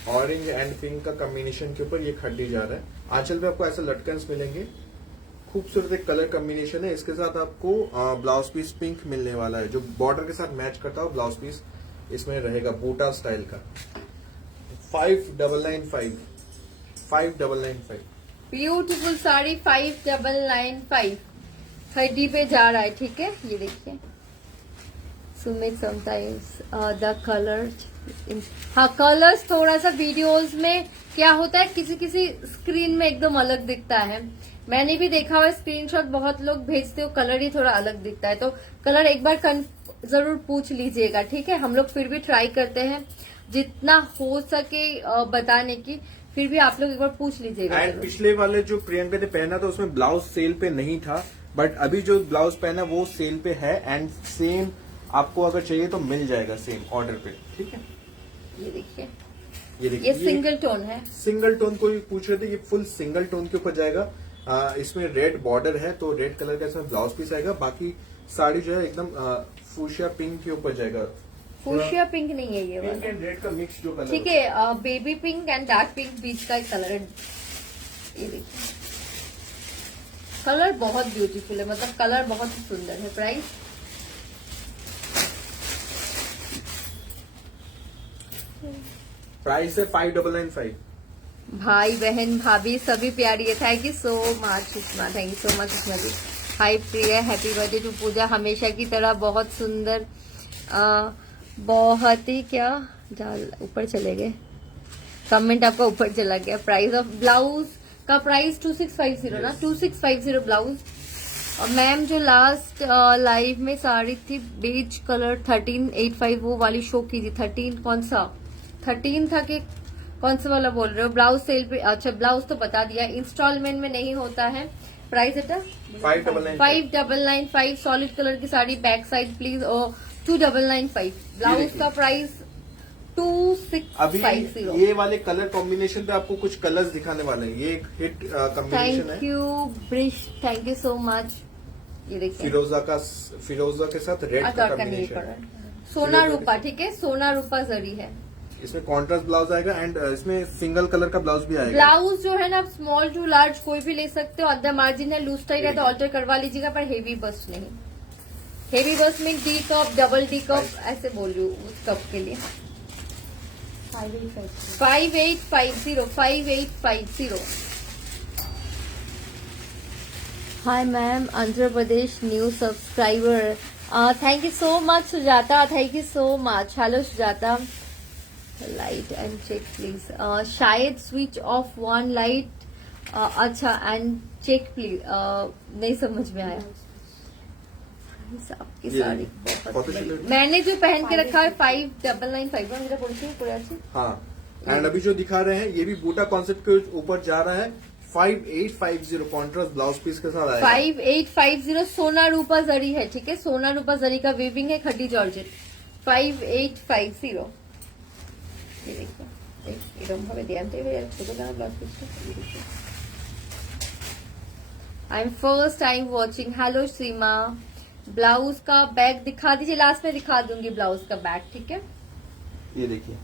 ऑरेंज एंड पिंक का कॉम्बिनेशन के ऊपर ये खड्डी जा रहा है। आंचल पे आपको ऐसे लटकन्स मिलेंगे, खूबसूरत एक कलर कॉम्बिनेशन है। इसके साथ आपको ब्लाउज पीस पिंक मिलने वाला है, जो बॉर्डर के साथ मैच करता हो। ब्लाउज पीस इसमें रहेगा बूटा स्टाइल का। 5995, 5995। ब्यूटीफुल साड़ी 5995 खड्डी पे जा रहा है, ठीक है। ये देखिए सुमित समटाइम्स द कलर, हाँ कलर्स थोड़ा सा वीडियोस में क्या होता है, किसी किसी स्क्रीन में एकदम अलग दिखता है। मैंने भी देखा हुआ स्क्रीनशॉट बहुत लोग भेजते हो, कलर ही थोड़ा अलग दिखता है, तो कलर एक बार जरूर पूछ लीजिएगा, ठीक है। हम लोग फिर भी ट्राई करते हैं जितना हो सके बताने की, फिर भी आप लोग एक बार पूछ लीजिएगा। एंड पिछले वाले जो प्रियंका ने पहना था उसमें ब्लाउज सेल पे नहीं था, बट अभी जो ब्लाउज पहना वो सेल पे है, एंड सेम आपको अगर चाहिए तो मिल जाएगा सेम ऑर्डर पे, ठीक है। ये देखिए, ये देखिए, ये सिंगल टोन है। सिंगल टोन कोई पूछ रहे थे, ये फुल सिंगल टोन के ऊपर जाएगा। इसमें रेड बॉर्डर है, तो रेड कलर का इसमें ब्लाउज पीस आएगा। बाकी साड़ी जो है एकदम फूशिया पिंक के ऊपर जाएगा। फूशिया पिंक नहीं है ये पिंक वाला, एंड रेड का मिक्स जो कलर, ठीक है। Baby pink and dark pink बीच का एक कलर है। ये देखिए, कलर बहुत ब्यूटीफुल है, मतलब कलर बहुत ही सुंदर है। प्राइस प्राइस है 5995। भाई बहन भाभी सभी प्यारी है। Thank you so much Sushma, thank you so much Sushma ji. Hi Priya, happy birthday to Pooja, हमेशा की तरह बहुत सुंदर, बहुत ही क्या ऊपर चले गए, कमेंट आपका ऊपर चला गया। प्राइस ऑफ ब्लाउज का प्राइस 2650 ना, 2650 ब्लाउज। और मैम जो लास्ट लाइव में साड़ी थी बेज कलर 1385 वो वाली शो की थी। 13 कौन सा 13 था कि कौन सा वाला बोल रहे हो? ब्लाउज सेल पे, अच्छा ब्लाउज तो बता दिया, इंस्टॉलमेंट में नहीं होता है। प्राइस है 5995। सॉलिड कलर की साड़ी, बैक साइड प्लीज, और 2995। ब्लाउज का प्राइस 2650। अभी ये वाले कलर कॉम्बिनेशन पे आपको कुछ कलर्स दिखाने वाले हैं, ये एक हिट कॉम्बिनेशन है। थैंक यू ब्रिश, थैंक यू सो मच। ये देखिए, फिरोजा के साथ रेड का कॉम्बिनेशन, सोना रूपा, ठीक है, सोना रूपा जरी है। इसमें कॉन्ट्रास्ट ब्लाउज आएगा, एंड इसमें सिंगल कलर का ब्लाउज भी आएगा। ब्लाउज जो है ना, आप स्मॉल टू लार्ज कोई भी ले सकते हो। अंदर मार्जिन है, लूज टाइट है तो ऑल्टर करवा लीजिएगा, पर हेवी बस्ट नहीं। हेवी बस्ट में D cup, double D cup ऐसे बोल रही हूँ उस कप के लिए। 5850। Hi ma'am, Andhra Pradesh new subscriber, thank you so much Sujata, thank you so much. Hello Sujata. Light and check please, शायद स्विच ऑफ वन लाइट, अच्छा एंड चेक प्लीज, नहीं समझ में आया। आपकी साड़ी बहुत मैंने जो पहन के रखा है 5995 मेरा बोलती। हाँ, एंड अभी जो दिखा रहे हैं ये भी बूटा कॉन्सेप्ट के ऊपर जा रहा है। 5850 कॉन्ट्रास्ट ब्लाउज पीस के साथ आएगा। 5850 सोना रूपा जरी है, ठीक है, सोना रूपा जरी का वीविंग है, खड्डी जॉर्जेट। 5850। ये देखिए, एकदम भावे ध्यान से blouse piece. I am first time watching. Hello Seema. Blouse का बैक दिखा दीजिए, लास्ट में दिखा दूंगी ब्लाउज का बैक, ठीक है। ये देखिए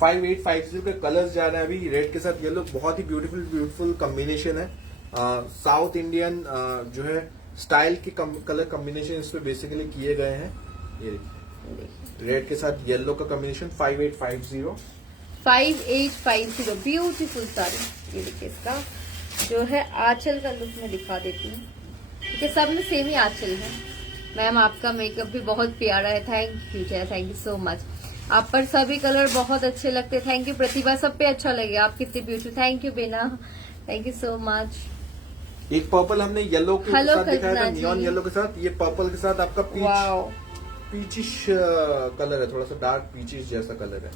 5850 के कलर्स जा रहे हैं अभी, रेड के साथ येलो, बहुत ही ब्यूटीफुल कॉम्बिनेशन है। साउथ इंडियन जो है स्टाइल की कलर कॉम्बिनेशन इसमें बेसिकली किए गए हैं। ये देखिए, रेड के साथ येलो का कॉम्बिनेशन 5850 ब्यूटीफुल साड़ी। ये देखिए, इसका जो है आंचल का लुक में दिखा देती हूँ, ठीक है, सब में सेम ही आंचल है। मैम आपका मेकअप भी बहुत प्यारा है, थैंक यू जय, थैंक यू सो मच। आप पर सभी कलर बहुत अच्छे लगते हैं, थैंक यू प्रतिभा, सब पे अच्छा लगे, आप कितने ब्यूटीफुल, थैंक यू बेना, थैंक यू सो मच। एक पर्पल हमने येलो के साथ दिखाया था, नियॉन येलो के साथ, ये पर्पल के साथ आपका पीचिश कलर है, थोड़ा सा डार्क पीचिश जैसा कलर है,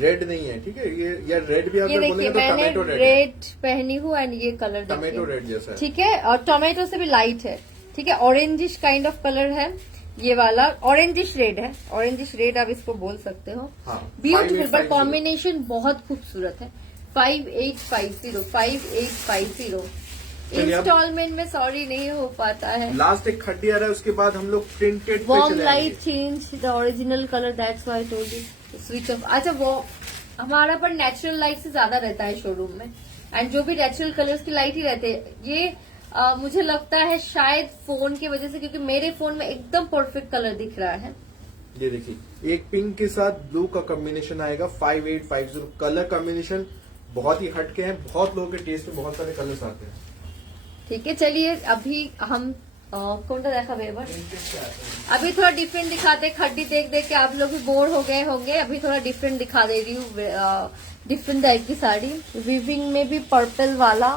रेड नहीं है, ठीक है। ये या रेड भी अगर बोलेंगे तो टमेटो रेड पहनी हूँ, एंड ये कलर टमेटो रेड जैसा है, ठीक है, और टोमेटो से भी लाइट है, ठीक है, ऑरेंजिश काइंड ऑफ कलर है ये वाला, ऑरेंजिश रेड है, ऑरेंजिश रेड आप इसको बोल सकते हो। ब्यूटीफुल, बट कॉम्बिनेशन बहुत खूबसूरत है। 5850 इंस्टॉलमेंट में सॉरी नहीं हो पाता है। लास्ट एक खड्डी आ रहा है, उसके बाद हम लोग printed warm light change the original colour, that's why I told you switch off. अच्छा, वो हमारा पर नेचुरल लाइट से ज्यादा रहता है शोरूम में, एंड जो भी नेचुरल कलर्स की लाइट ही रहते हैं। ये मुझे लगता है शायद फोन की वजह से, क्योंकि मेरे फोन में एकदम परफेक्ट कलर दिख रहा है। ये देखिए, एक पिंक के साथ ब्लू का कॉम्बिनेशन आएगा। 5850 कलर कॉम्बिनेशन बहुत ही हटके हैं, बहुत लोगों के टेस्ट में बहुत सारे कलर्स आते हैं। ठीक है, चलिए अभी हम কোনটা দেখাবে এবার? अभी थोड़ा डिफरेंट दिखाते, खड्डी देख देख के आप लोग भी बोर हो गए होंगे। अभी थोड़ा डिफरेंट दिखा दे रही हूँ, डिफरेंट टाइप की साड़ी। वीविंग में भी पर्पल वाला,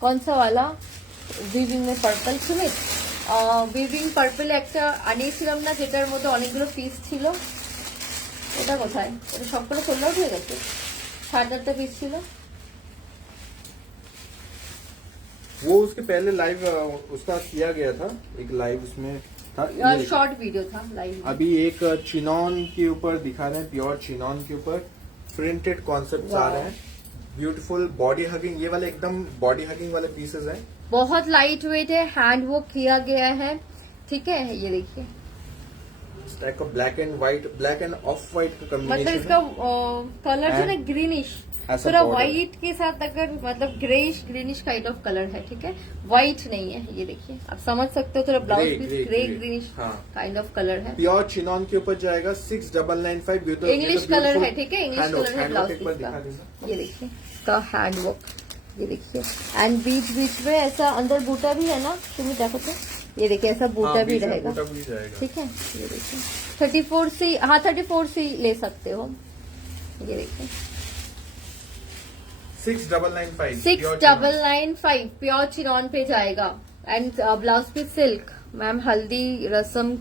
कौन सा वाला वीविंग में पर्पल सुमित, वीविंग पर्पल একটা আনিয়েছিলাম না, যেটার মধ্যে অনেকগুলো পিস ছিল, ওটা কোথায়? ওটা সবগুলো সোল্ড আউট হয়ে গেছে, 7-8টা পিস ছিল। वो उसके पहले लाइव उसका किया गया था, एक लाइव उसमें था। शॉर्ट वीडियो था लाइव। अभी एक चिनॉन के ऊपर दिखा रहे हैं, प्योर चिनॉन के ऊपर प्रिंटेड कॉन्सेप्ट आ रहे हैं, ब्यूटीफुल बॉडी हगिंग। ये वाले एकदम बॉडी हगिंग वाले पीसेस हैं, बहुत लाइट वेट है, हैंड वर्क किया गया है, ठीक है। ये देखिए इस टाइप का black and white, black end of white का मतलब कॉम्बिनेशन इसका कलर जो ना ग्रीनिश, ऐसा पूरा border। व्हाइट के साथ अगर मतलब greyish greenish kind of colour है, ठीक है, व्हाइट नहीं है। ये देखिए आप समझ सकते हो, थोड़ा blouse piece grey greenish kind of colour है। प्योर चिनॉन के ऊपर जाएगा 6995। इंग्लिश कलर है, ठीक है, इंग्लिश कलर है ब्लाउज एक बार पीस का। दिखा दीजिए। ये देखिए इसका हैंड वर्क, ये देखिए, एंड बीच बीच में ऐसा अंदर बूटा भी है ना, तुम देखो तो, ये देखिए ऐसा बूटा भी बीच में रहेगा, बूटा भी जाएगा। ठीक है। ये देखिए 34 से, हाँ 34 से ले सकते हो। ये देखिए 6995 6995 प्योर चिनॉन पे जाएगा। And blouse piece silk. Ma'am हल्दी रस्म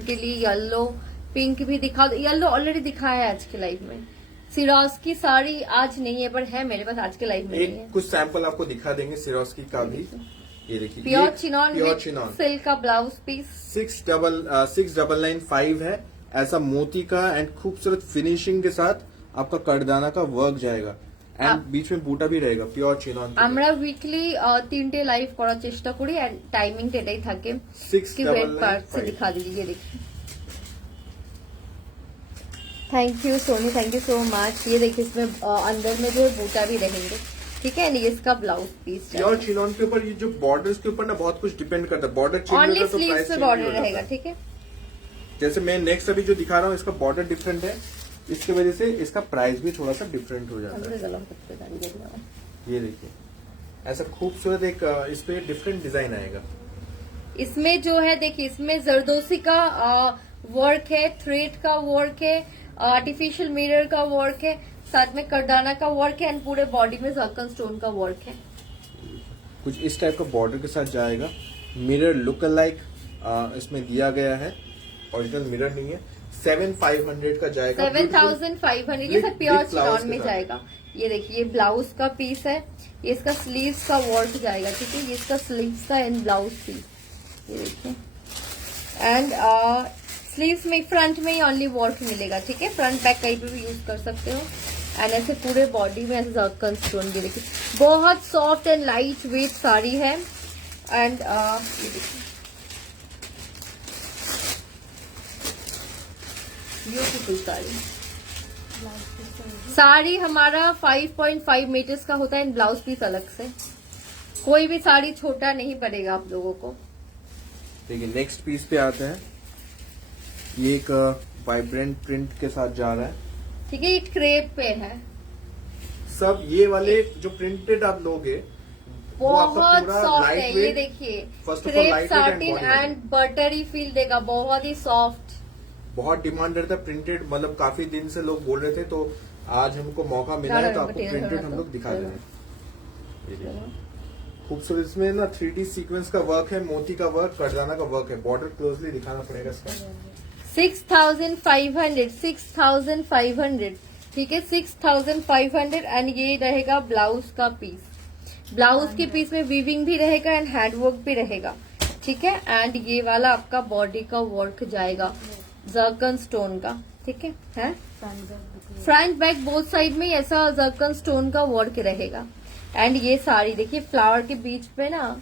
के लिए येलो पिंक भी दिखा दो। येलो ऑलरेडी दिखाया है आज के लाइव में। सिरोज की साड़ी आज नहीं है, पर है मेरे पास, आज के लाइव में नहीं है। एक कुछ सैंपल आपको दिखा देंगे सिरोस्की का भी। ये देखिए pure chinon pure with chinon silk का ब्लाउज पीस 6995 है। ऐसा मोती का एंड खूबसूरत फिनिशिंग के साथ आपका करदाना का वर्क जाएगा, एंड बीच में बूटा भी रहेगा। प्योर चिनॉन আমরা উইকলি 3টে লাইভ করার চেষ্টা করি, এন্ড টাইমিংটা এটাই থাকে। 6995 रेड पार्ट से दिखा दीजिए, देखिए। Thank you Soni, thank you so much. ये देखिए इसमें अंदर में जो है बूटा भी रहेंगे, ठीक है। ये इसका ब्लाउज पीस प्योर चिनॉन के ऊपर ये जो बॉर्डर्स के ऊपर ना बहुत कुछ डिपेंड करता है। बॉर्डर चेंज ओनली होगा तो स्लीव्स प्राइस पे चेंज बॉर्डर हो रहेगा, जाता है। ठीक है। जैसे मैं नेक्स्ट अभी जो दिखा रहा हूँ इसका बॉर्डर डिफरेंट है, इसकी वजह से इसका प्राइस भी थोड़ा सा डिफरेंट हो जाता है। ये देखिए ऐसा खूबसूरत एक इस पे डिफरेंट डिजाइन आएगा। इसमें जो है देखिए, इसमें जरदोसी का वर्क है, थ्रेड का वर्क है, आर्टिफिशियल मिरर का वर्क है, साथ में करदाना का वर्क है, एंड पूरे बॉडी में जर्कन स्टोन का वर्क है। कुछ इस टाइप का बॉर्डर के साथ जाएगा। मिरर लुक लाइक इसमें दिया गया है, ओरिजिनल मिरर नहीं है। 7500 का जाएगा। 7500 ये सब प्योर With flowers चिनॉन में के साथ। जाएगा। ये देखिए ये ब्लाउज का पीस है, ये इसका स्लीव्स का वर्क जाएगा, ठीक है। ये इसका स्लीव्स का एंड ब्लाउज पीस, ये देखिए। एंड स्लीव्स में फ्रंट में ही ओनली वर्क मिलेगा, ठीक है। फ्रंट बैक कहीं पे भी यूज कर सकते हो। एंड ऐसे पूरे बॉडी में ऐसे जर्कन स्टोन भी देखिए, बहुत soft and light weight sari है। एंड ये देखिए ब्यूटीफुल साड़ी हमारा 5.5 मीटर्स का होता है, एंड ब्लाउज पीस अलग से। कोई भी साड़ी छोटा नहीं पड़ेगा आप लोगों को। देखिए नेक्स्ट पीस पे आते हैं। ये एक वाइब्रेंट प्रिंट के साथ जा रहा है, ठीक है। ये क्रेप पे है, सब ये वाले जो प्रिंटेड आप लोगे वो आपका बहुत पूरा सॉफ्ट है। लाइट ये वेट, देखिए First of all, crepe lightweight and satin body and buttery feel देगा, बहुत ही सॉफ्ट। बहुत डिमांड रहता है प्रिंटेड, मतलब काफी दिन से लोग बोल रहे थे, तो आज हमको मौका मिला है तो आपको प्रिंटेड हम लोग दिखा दे रहे हैं। खूबसूरत इसमें ना 3D सीक्वेंस का वर्क है, मोती का वर्क, करदाना का वर्क है। बॉर्डर क्लोजली दिखाना पड़ेगा इसका। 6500 ठीक है, 6500। एंड ये रहेगा ब्लाउज का पीस। ब्लाउज के पीस में वीविंग भी रहेगा एंड हैंडवर्क भी रहेगा, ठीक है। एंड ये वाला आपका बॉडी का वर्क जाएगा जर्कन स्टोन का, ठीक है। फ्रंट बैक बोथ साइड में ऐसा जर्कन स्टोन का वर्क रहेगा। एंड ये साड़ी देखिए फ्लावर के बीच पे ना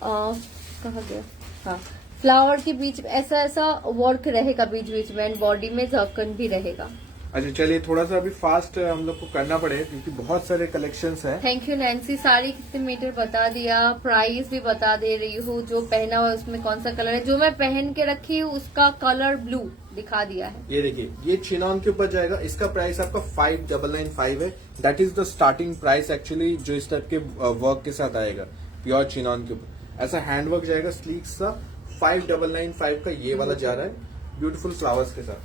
कहा गया, हाँ, फ्लावर के बीच में ऐसा ऐसा वर्क रहेगा बीच बीच में, एंड बॉडी में जर्कन भी रहेगा। अच्छा चलिए थोड़ा सा अभी फास्ट हम लोग को करना पड़ेगा क्योंकि बहुत सारे कलेक्शंस हैं। Thank you Nancy. साड़ी कितने मीटर बता दिया, प्राइस भी बता दे रही हूँ, जो पहना हुआ उसमें कौन सा कलर है, जो मैं पहन के रखी हूँ उसका कलर ब्लू दिखा दिया है। ये देखिए ये चिनॉन के ऊपर जाएगा, इसका प्राइस आपका 5995 है। That is the starting price actually, जो इस टाइप के वर्क के साथ आएगा प्योर चिनॉन के ऊपर। ऐसा हैंडवर्क जाएगा स्लीक्स सा, 5995 का ये वाला जा रहा है ब्यूटीफुल फ्लावर्स के साथ।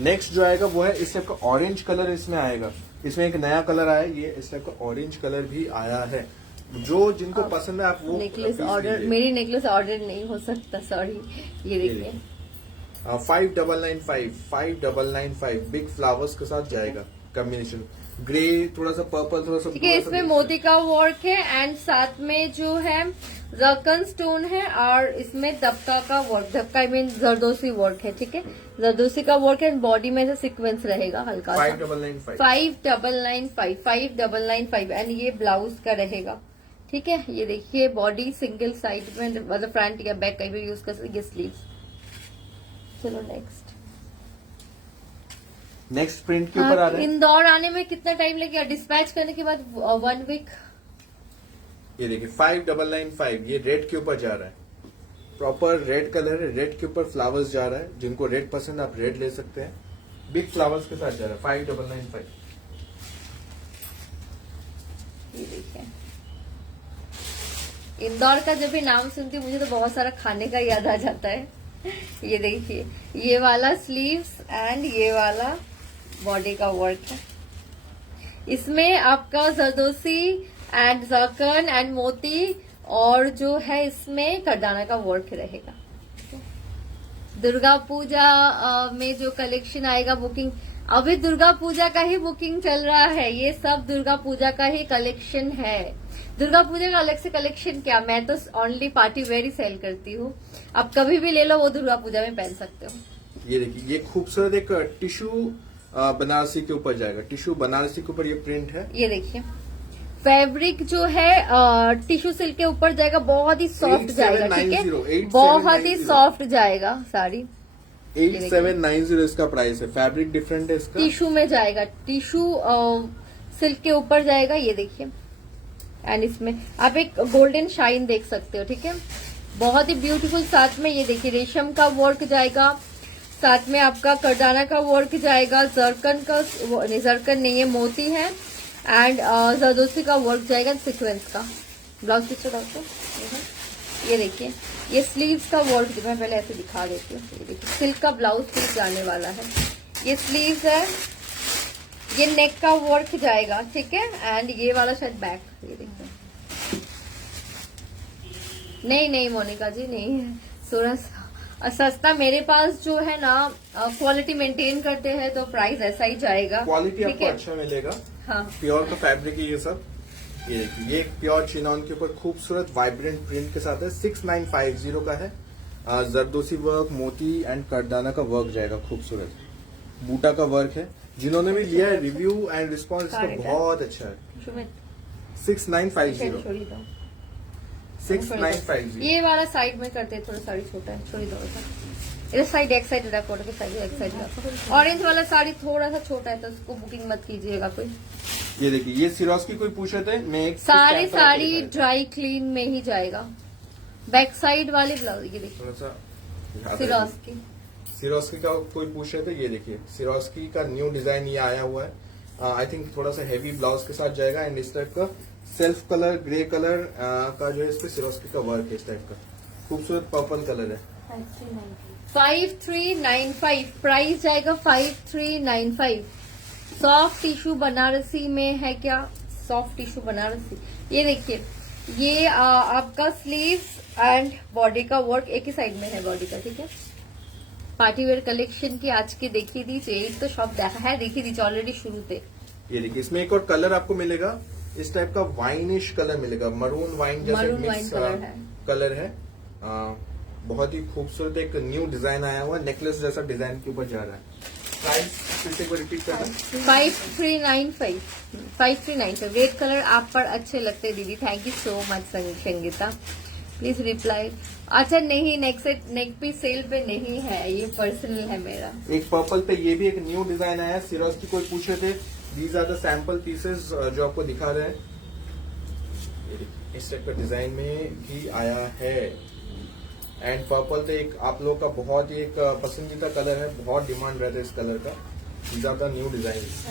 नेक्स्ट जो आएगा वो है इस टाइप का ऑरेंज कलर इसमें आएगा। इसमें एक नया कलर आया, ये इस टाइप का ऑरेंज कलर भी आया है। जो जिनको पसंद है आप वो नेकलेस ऑर्डर, मेरी नेकलेस ऑर्डर नहीं हो सकता, सॉरी। ये देखिए 5995 बिग फ्लावर्स के साथ जाएगा कॉम्बिनेशन, ग्रे थोड़ा सा पर्पल थोड़ा सा। ठीक है, इसमें मोती का वर्क है एंड साथ में जो है जरकन स्टोन है और इसमें दबका का work, dabka I mean zardozi work है। ठीक है, जरदोसी का वर्क है, बॉडी में से सीक्वेंस रहेगा हल्का सा। 5995 एंड ये ब्लाउज का रहेगा। ठीक है, ये देखिए बॉडी सिंगल साइड में, मतलब फ्रंट या बैक कहीं भी यूज कर सकते, ये स्लीव्स। चलो नेक्स्ट प्रिंट के ऊपर आ रहा है। इंदौर आने में कितना टाइम लगेगा? डिस्पैच करने के बाद 1 वीक। ये देखिए 5995 ये रेड के ऊपर जा रहा है, प्रॉपर रेड कलर है, रेड के ऊपर फ्लावर्स जा रहा है। जिनको रेड पसंद आप रेड ले सकते हैं, बिग फ्लावर्स के साथ जा रहा है 5995। ये देखिए इंदौर का जब भी नाम सुनती हूँ मुझे तो बहुत सारा खाने का याद आ जाता है। ये देखिए ये वाला स्लीव्स एंड ये वाला बॉडी का वर्क है। इसमें आपका जरदोसी एंड जरकन एंड मोती और जो है इसमें करदाना का वर्क रहेगा। दुर्गा पूजा में जो कलेक्शन आएगा, बुकिंग अभी दुर्गा पूजा का ही बुकिंग चल रहा है। ये सब दुर्गा पूजा का ही कलेक्शन है। दुर्गा पूजा का अलग से कलेक्शन क्या, मैं तो ओनली पार्टी वेयर ही सेल करती हूँ। आप कभी भी ले लो, वो दुर्गा पूजा में पहन सकते हो। ये देखिए ये खूबसूरत एक टिश्यू बनारसी के ऊपर जाएगा, टिश्यू बनारसी के ऊपर ये प्रिंट है। ये देखिए फैब्रिक जो है टिश्यू सिल्क के ऊपर जाएगा, बहुत ही सॉफ्ट जाएगा। ठीक है, बहुत ही सॉफ्ट जाएगा साड़ी। 8790 इसका प्राइस है। फैब्रिक डिफरेंट है इसका, टिश्यू में जाएगा, टिश्यू सिल्क के ऊपर जाएगा। ये देखिए एंड इसमें आप एक गोल्डन शाइन देख सकते हो। ठीक है, बहुत ही ब्यूटीफुल। साथ में ये देखिए रेशम का वर्क जाएगा, साथ में आपका करदाना का वर्क जाएगा, जरकन का जरकन नहीं है मोती है एंड जरदोसी का वर्क जाएगा सीक्वेंस का। ब्लाउज पिक्चर आपको ये देखिए, ये स्लीव्स का वर्क मैं पहले ऐसे दिखा देती हूँ। ये देखिए सिल्क का ब्लाउज पीस जाने वाला है, ये स्लीव्स है, ये नेक का वर्क जाएगा। ठीक है, एंड ये वाला शायद बैक। ये देखिए नहीं मोनिका जी नहीं है, थोड़ा सस्ता। मेरे पास जो है ना क्वालिटी मेंटेन करते हैं तो प्राइस ऐसा ही जाएगा। क्वालिटी आपको अच्छा मिलेगा। हाँ, प्योर का फैब्रिक है ये सब। ये देखिए ये प्योर चिनॉन के ऊपर खूबसूरत वाइब्रेंट प्रिंट के साथ है। 6950 का है। जरदोसी वर्क, मोती एंड करदाना का वर्क जाएगा, खूबसूरत बूटा का वर्क है। जिन्होंने भी लिया है रिव्यू एंड रिस्पॉन्स इसका बहुत अच्छा है। 6950 6950। ये वाला साइड में करते हैं, थोड़ा साड़ी छोटा है, छोड़ी थोड़ा सा इधर साइड, एक साइड रखो, एक साइड रखो। ऑरेंज वाला साड़ी थोड़ा सा छोटा है तो उसको बुकिंग मत कीजिएगा कोई। ये देखिए ये सिरोस्की कोई पूछ रहे थे, मैं एक साड़ी ड्राई क्लीन में ही जाएगा। बैक साइड वाले ब्लाउज ये देखिए थोड़ा सा सिरोस्की का कोई पूछ रहे थे। ये देखिए सिरोस्की का न्यू डिजाइन ये आया हुआ है। आई थिंक थोड़ा सा हैवी ब्लाउज के साथ जाएगा एंड इस टाइप का सेल्फ कलर ग्रे कलर का जो है इस पे सिरोस्की का वर्क है, इस टाइप का खूबसूरत पर्पल कलर है। 5395 प्राइस जाएगा 5395। सॉफ्ट टिश्यू बनारसी में है क्या, सॉफ्ट टिश्यू बनारसी। ये देखिए ये आपका स्लीव्स एंड बॉडी का वर्क एक ही साइड में है बॉडी का। ठीक है, पार्टी वेयर कलेक्शन की आज की देखी थी, एक तो शॉप है देखी थी ऑलरेडी शुरू थे। ये देखिए इसमें एक और कलर आपको मिलेगा, इस टाइप का वाइनिश कलर मिलेगा, मरून वाइन जैसे मिक्स कलर है। बहुत ही खूबसूरत एक न्यू डिजाइन आया हुआ, नेकलेस जैसा डिजाइन के ऊपर जा रहा है। प्राइस फिर से एक बार रिपीट करना, 5395 रेड कलर आप पर अच्छे लगते हैं दीदी, thank you so much Sangeeta, please reply. अच्छा नहीं, नेक पीस सेल पे नहीं है, ये पर्सनल है मेरा। एक पर्पल पे ये भी एक न्यू डिजाइन आया, सिरोस्की कोई पूछे थे। These are the sample pieces जो आपको दिखा रहे हैं। इस टाइप का डिजाइन में भी आया है एंड पर्पल तो एक आप लोग का बहुत ही एक पसंदीदा कलर है, बहुत डिमांड रहता है इस कलर का। These are the new designs.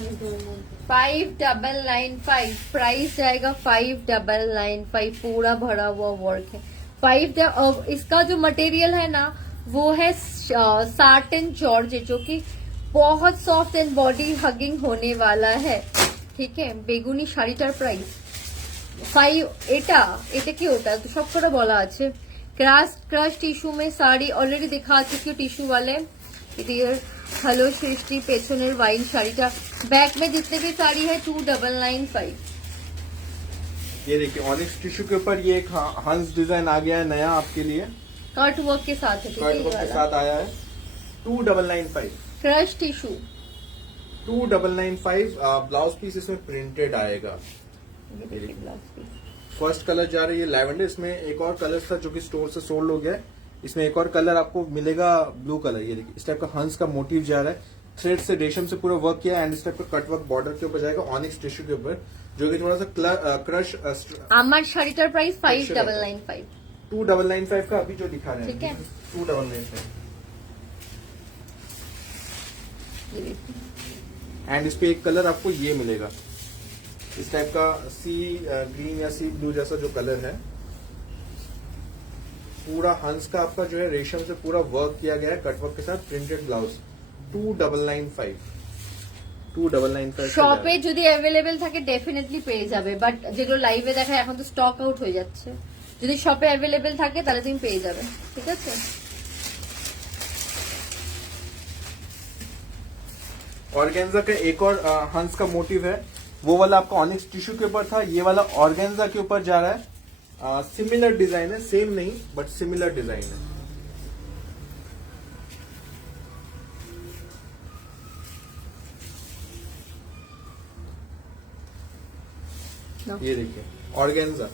5995 price जाएगा 5995 पूरा भरा हुआ वर्क है। इसका जो मटेरियल है ना वो है साटन जॉर्ज जो कि बहुत सॉफ्ट एंड बॉडी हगिंग होने वाला है। ठीक है, বেগুনি শাড়িটার প্রাইস এটা কি ওটা তো সব করে বলা আছে। ক্রাশ টিস্যু में साड़ी ऑलरेडी दिखा चुकी हूँ टिश्यू वाले। हेलो सृष्टि पेछনের वाइन শাড়িটা बैक में जितने भी साड़ी है 2995। ये देखिए ऑनिक्स टिश्यू के ऊपर ये एक हंस डिजाइन आ गया है नया आपके लिए, कट वर्क के साथ है। कट वर्क के साथ आया है 2995। Crush tissue 2995। ब्लाउज पीस इसमें प्रिंटेड आएगा। ये देखिए ब्लाउज पीस। फर्स्ट कलर जा रही है लैवेंडर। इसमें एक और कलर था जो कि स्टोर से सोल्ड हो गया है। इसमें एक और कलर आपको मिलेगा ब्लू कलर। ये देखिए इस टाइप का हंस का मोटिव जा रहा है, थ्रेड से रेशम से पूरा वर्क किया है एंड इस टाइप का कट वर्क बॉर्डर के ऊपर जाएगा ऑनिक्स टिश्यू के ऊपर, जो कि थोड़ा सा क्रश। আমার শাড়িটার প্রাইস 5995। 2995 का अभी जो दिखा रहे हैं। ठीक है। 2995 ये देखिए एंड इस पे एक कलर आपको ये मिलेगा इस टाइप का सी ग्रीन या सी ब्लू जैसा जो कलर है। पूरा हंस का आपका जो है रेशम से पूरा वर्क किया गया है कटवर्क के साथ, प्रिंटेड ब्लाउज 2995। শপে যদি অ্যাভেলেবেল থাকে ডেফিনেটলি পেয়ে যাবে, বাট যেগুলো লাইভে দেখায় এখন তো স্টক আউট হয়ে যাচ্ছে। যদি শপে অ্যাভেলেবেল থাকে তাহলে তুমি পেয়ে যাবে। ঠিক আছে, ऑर्गेन्जा का एक और हंस का मोटिव है, वो वाला आपका ऑनिक्स टिश्यू के ऊपर था, ये वाला ऑर्गेन्जा के ऊपर जा रहा है। सिमिलर डिजाइन है, सेम नहीं बट सिमिलर डिजाइन है। ये देखिए ऑर्गेन्जा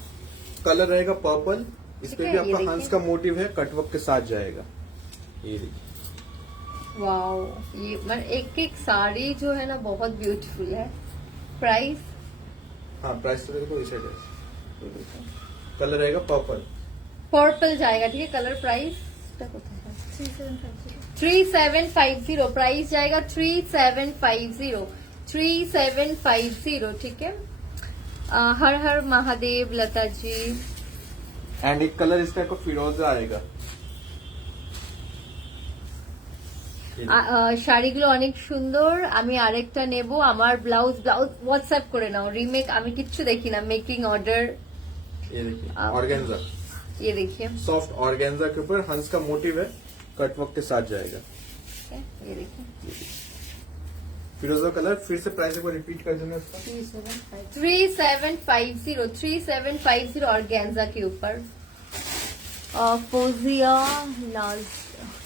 कलर रहेगा पर्पल, इस पे भी आपका हंस का मोटिव है, कटवर्क के साथ जाएगा। ये देखिए वाओ, ये एक एक साड़ी जो है ना बहुत ब्यूटीफुल है। प्राइस हाँ प्राइस तो देखो इसे कलर रहेगा पर्पल जाएगा। ठीक है, कलर प्राइस 3750 प्राइस जाएगा 3750। ठीक है, हर हर महादेव लता जी। एंड एक कलर इसका को फिरोजा आएगा। শাড়িগুলো অনেক সুন্দর। আমি আরেকটা নেব। আমার ব্লাউজ হোয়াটসঅ্যাপ করে নাও। রিমেক আমি কিচ্ছু দেখি না, মেকিং অর্ডার। ये देखिए ऑर्गेन्जा, ये देखिए सॉफ्ट ऑर्गेन्जा के ऊपर हंस का मोटिव है, कटवर्क के साथ जाएगा। ये देखिए फिरोजा कलर। फिर से प्राइस एक बार रिपीट कर देना इसका। 3750 ऑर्गेन्जा के ऊपर। फोजिया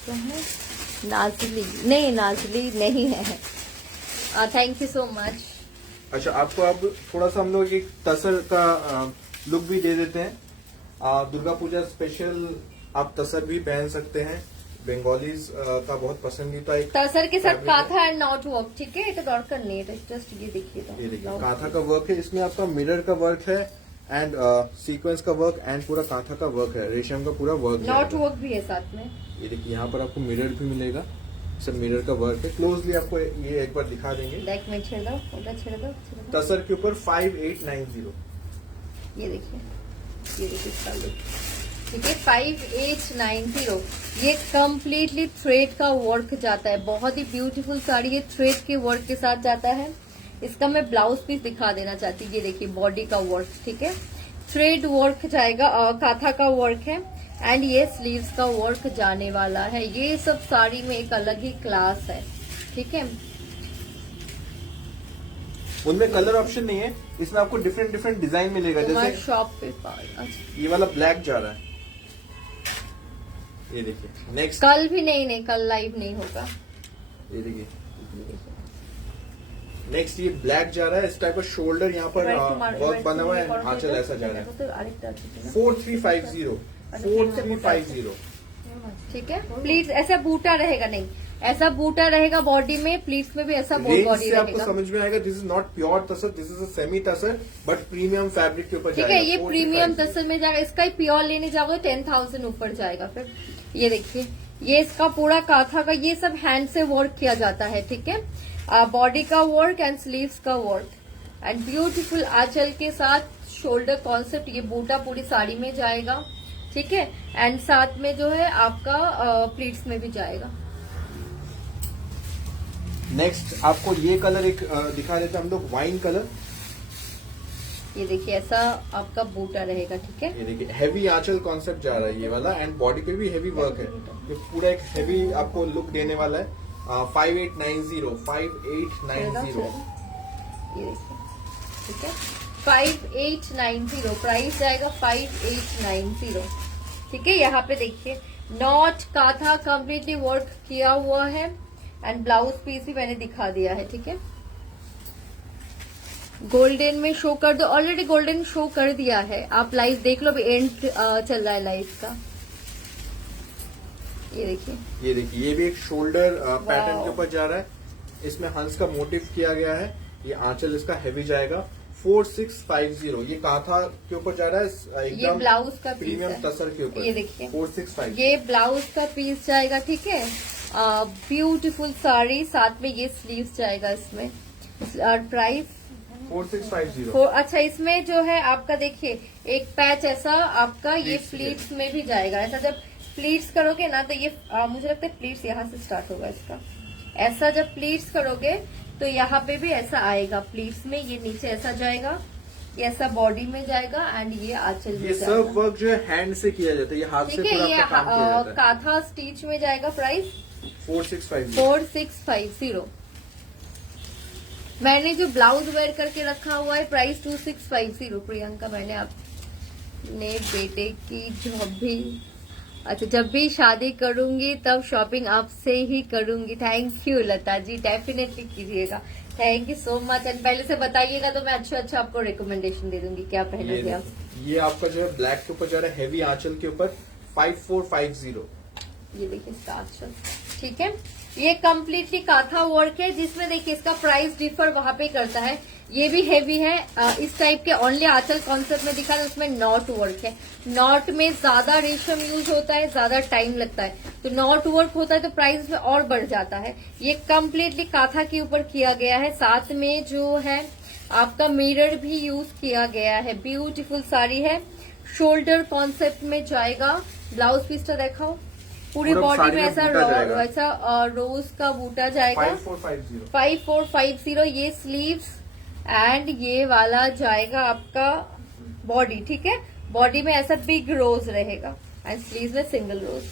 क्या है, नाजली नहीं है। Thank you so much. अच्छा आपको अब थोड़ा सा हम लोग एक तसर का लुक भी दे देते हैं। दुर्गा पूजा स्पेशल आप तसर भी पहन सकते हैं, बेंगोलीज का बहुत पसंदीदा एक तसर के साथ fabric है। काथा एंड नॉट वर्क। ठीक है, तो दरकार नहीं है, जस्ट ये देखिए। ये देखिए कांथा का वर्क है, इसमें आपका मिरर का वर्क है एंड सीक्वेंस का वर्क एंड पूरा कांथा का वर्क है, रेशम का पूरा वर्क नॉट वर्क भी है साथ में। ये देखिए यहाँ पर आपको मिरर भी मिलेगा, सब मिरर का वर्क है। क्लोजली आपको ये एक बार दिखा देंगे। बैक में छेड़ दो। तसर के ऊपर 5890। ये देखिए इसका लुक। ठीक है, 5890। ये कम्प्लीटली थ्रेड का वर्क जाता है, बहुत ही ब्यूटीफुल साड़ी है, थ्रेड के वर्क के साथ जाता है। इसका मैं ब्लाउज पीस दिखा देना चाहती हूँ। ये देखिए बॉडी का वर्क। ठीक है, थ्रेड वर्क जाएगा, काथा का वर्क है एंड ये स्लीव्स का वर्क जाने वाला है। ये सब साड़ी में एक अलग ही क्लास है। ठीक है, उनमें कलर ऑप्शन नहीं है, इसमें आपको डिफरेंट डिफरेंट डिजाइन मिलेगा। जैसे शॉप पे ये वाला ब्लैक जा रहा है, ये देखिए नेक्स्ट। कल भी नहीं, कल लाइव नहीं होगा। ये देखिए नेक्स्ट ये ब्लैक जा रहा है, इस टाइप का शोल्डर यहाँ पर वर्क बना हुआ है, आंचल ऐसा जा रहा है। 4350। ठीक है, प्लीज ऐसा बूटा रहेगा नहीं, ऐसा बूटा रहेगा बॉडी में, प्लीट्स में भी ऐसा रेंज बॉडी से आपको रहेगा। समझ में आएगा this is not pure tussar, this is a semi tussar but premium fabric के ऊपर ठीक जाएगा। है, ये प्रीमियम तसर में जाएगा। इसका ही प्योर लेने जाओगे 10,000 ऊपर जाएगा। फिर ये देखिए, ये इसका पूरा काथा का ये सब हैंड से वर्क किया जाता है। ठीक है, बॉडी का वर्क एंड स्लीव्स का वर्क एंड ब्यूटीफुल आंचल के साथ शोल्डर कॉन्सेप्ट। ये बूटा पूरी साड़ी में जाएगा, ठीक है। एंड साथ में जो है आपका प्लीट्स में भी जाएगा। नेक्स्ट आपको ये कलर एक दिखा देते हैं हम लोग, वाइन कलर। ये देखिए ऐसा आपका बूटा रहेगा, ठीक है। ये देखिए हैवी आंचल कॉन्सेप्ट जा रहा है ये वाला, एंड बॉडी पे भी हैवी वर्क है। ये पूरा एक हैवी आपको लुक देने वाला है। 5890 ये देखिए, ठीक है। 5890 प्राइस जाएगा 5890, ठीक है। यहाँ पे देखिए नॉट काथा कम्प्लीटली वर्क किया हुआ है एंड ब्लाउज पीस भी मैंने दिखा दिया है, ठीक है। गोल्डन में शो कर दो, ऑलरेडी गोल्डन शो कर दिया है, आप लाइव देख लो, अभी एंड चल रहा है लाइव का। ये देखिए, ये भी एक शोल्डर पैटर्न के ऊपर जा रहा है। इसमें हंस का मोटिव किया गया है। ये आंचल इसका हैवी जाएगा 4650। ये काथा के ऊपर जा रहा है, ये ब्लाउज का प्रीमियम पीस तसर के ऊपर। ये देखिए 4650। ये ब्लाउज का पीस जाएगा, ठीक है। ब्यूटीफुल साड़ी, साथ में ये स्लीव्स जाएगा इसमें। और प्राइस 4650। अच्छा, इसमें जो है आपका देखिए एक पैच ऐसा आपका ये प्लीट्स में भी जाएगा। ऐसा जब प्लीट्स करोगे ना तो ये मुझे लगता है प्लीट्स यहाँ से स्टार्ट होगा इसका। ऐसा जब प्लीट्स करोगे तो यहाँ पे भी ऐसा आएगा प्लीट्स में। ये नीचे ऐसा जाएगा, ये ऐसा बॉडी में जाएगा एंड ये आंचल में ये जाएगा। सब वर्क जो है हैंड से किया जाता है, ये हाथ से ठीक है। पूरा ये आपका काम किया जाता है। काथा स्टिच में जाएगा। प्राइस 4650। 4650। मैंने जो ब्लाउज वेयर करके रखा हुआ है प्राइस 2650। प्रियंका, मैंने अपने बेटे की जब भी शादी करूंगी तब शॉपिंग आपसे ही करूंगी। Thank you Lata ji, definitely कीजिएगा। Thank you so much. And पहले से बताइएगा तो मैं अच्छा आपको रिकमेंडेशन दे दूंगी क्या पहनोगे आप। ये आपका जो है ब्लैक के ऊपर जा रहा है, हैवी आंचल के ऊपर 5450। ये देखिए इसका आंचल, ठीक है। ये कम्प्लीटली काथा वर्क है, जिसमें देखिए इसका प्राइस डिफर वहां पे करता है। ये भी हेवी है इस टाइप के। ओनली आंचल कॉन्सेप्ट में दिखा है, उसमें नॉट वर्क है। नॉट में ज्यादा रेशम यूज होता है, ज्यादा टाइम लगता है, तो नॉट वर्क होता है तो प्राइस में और बढ़ जाता है। ये कम्प्लीटली काथा के ऊपर किया गया है। साथ में जो है आपका मिरर भी यूज किया गया है। ब्यूटीफुल साड़ी है, शोल्डर कॉन्सेप्ट में जाएगा। ब्लाउज पीस तो देखाओ, पूरी बॉडी में ऐसा रोज का बूटा जाएगा। 5450। ये स्लीव्स एंड ये वाला जाएगा आपका बॉडी, ठीक है। बॉडी में ऐसा बिग रोज रहेगा एंड स्लीव्स में सिंगल रोज।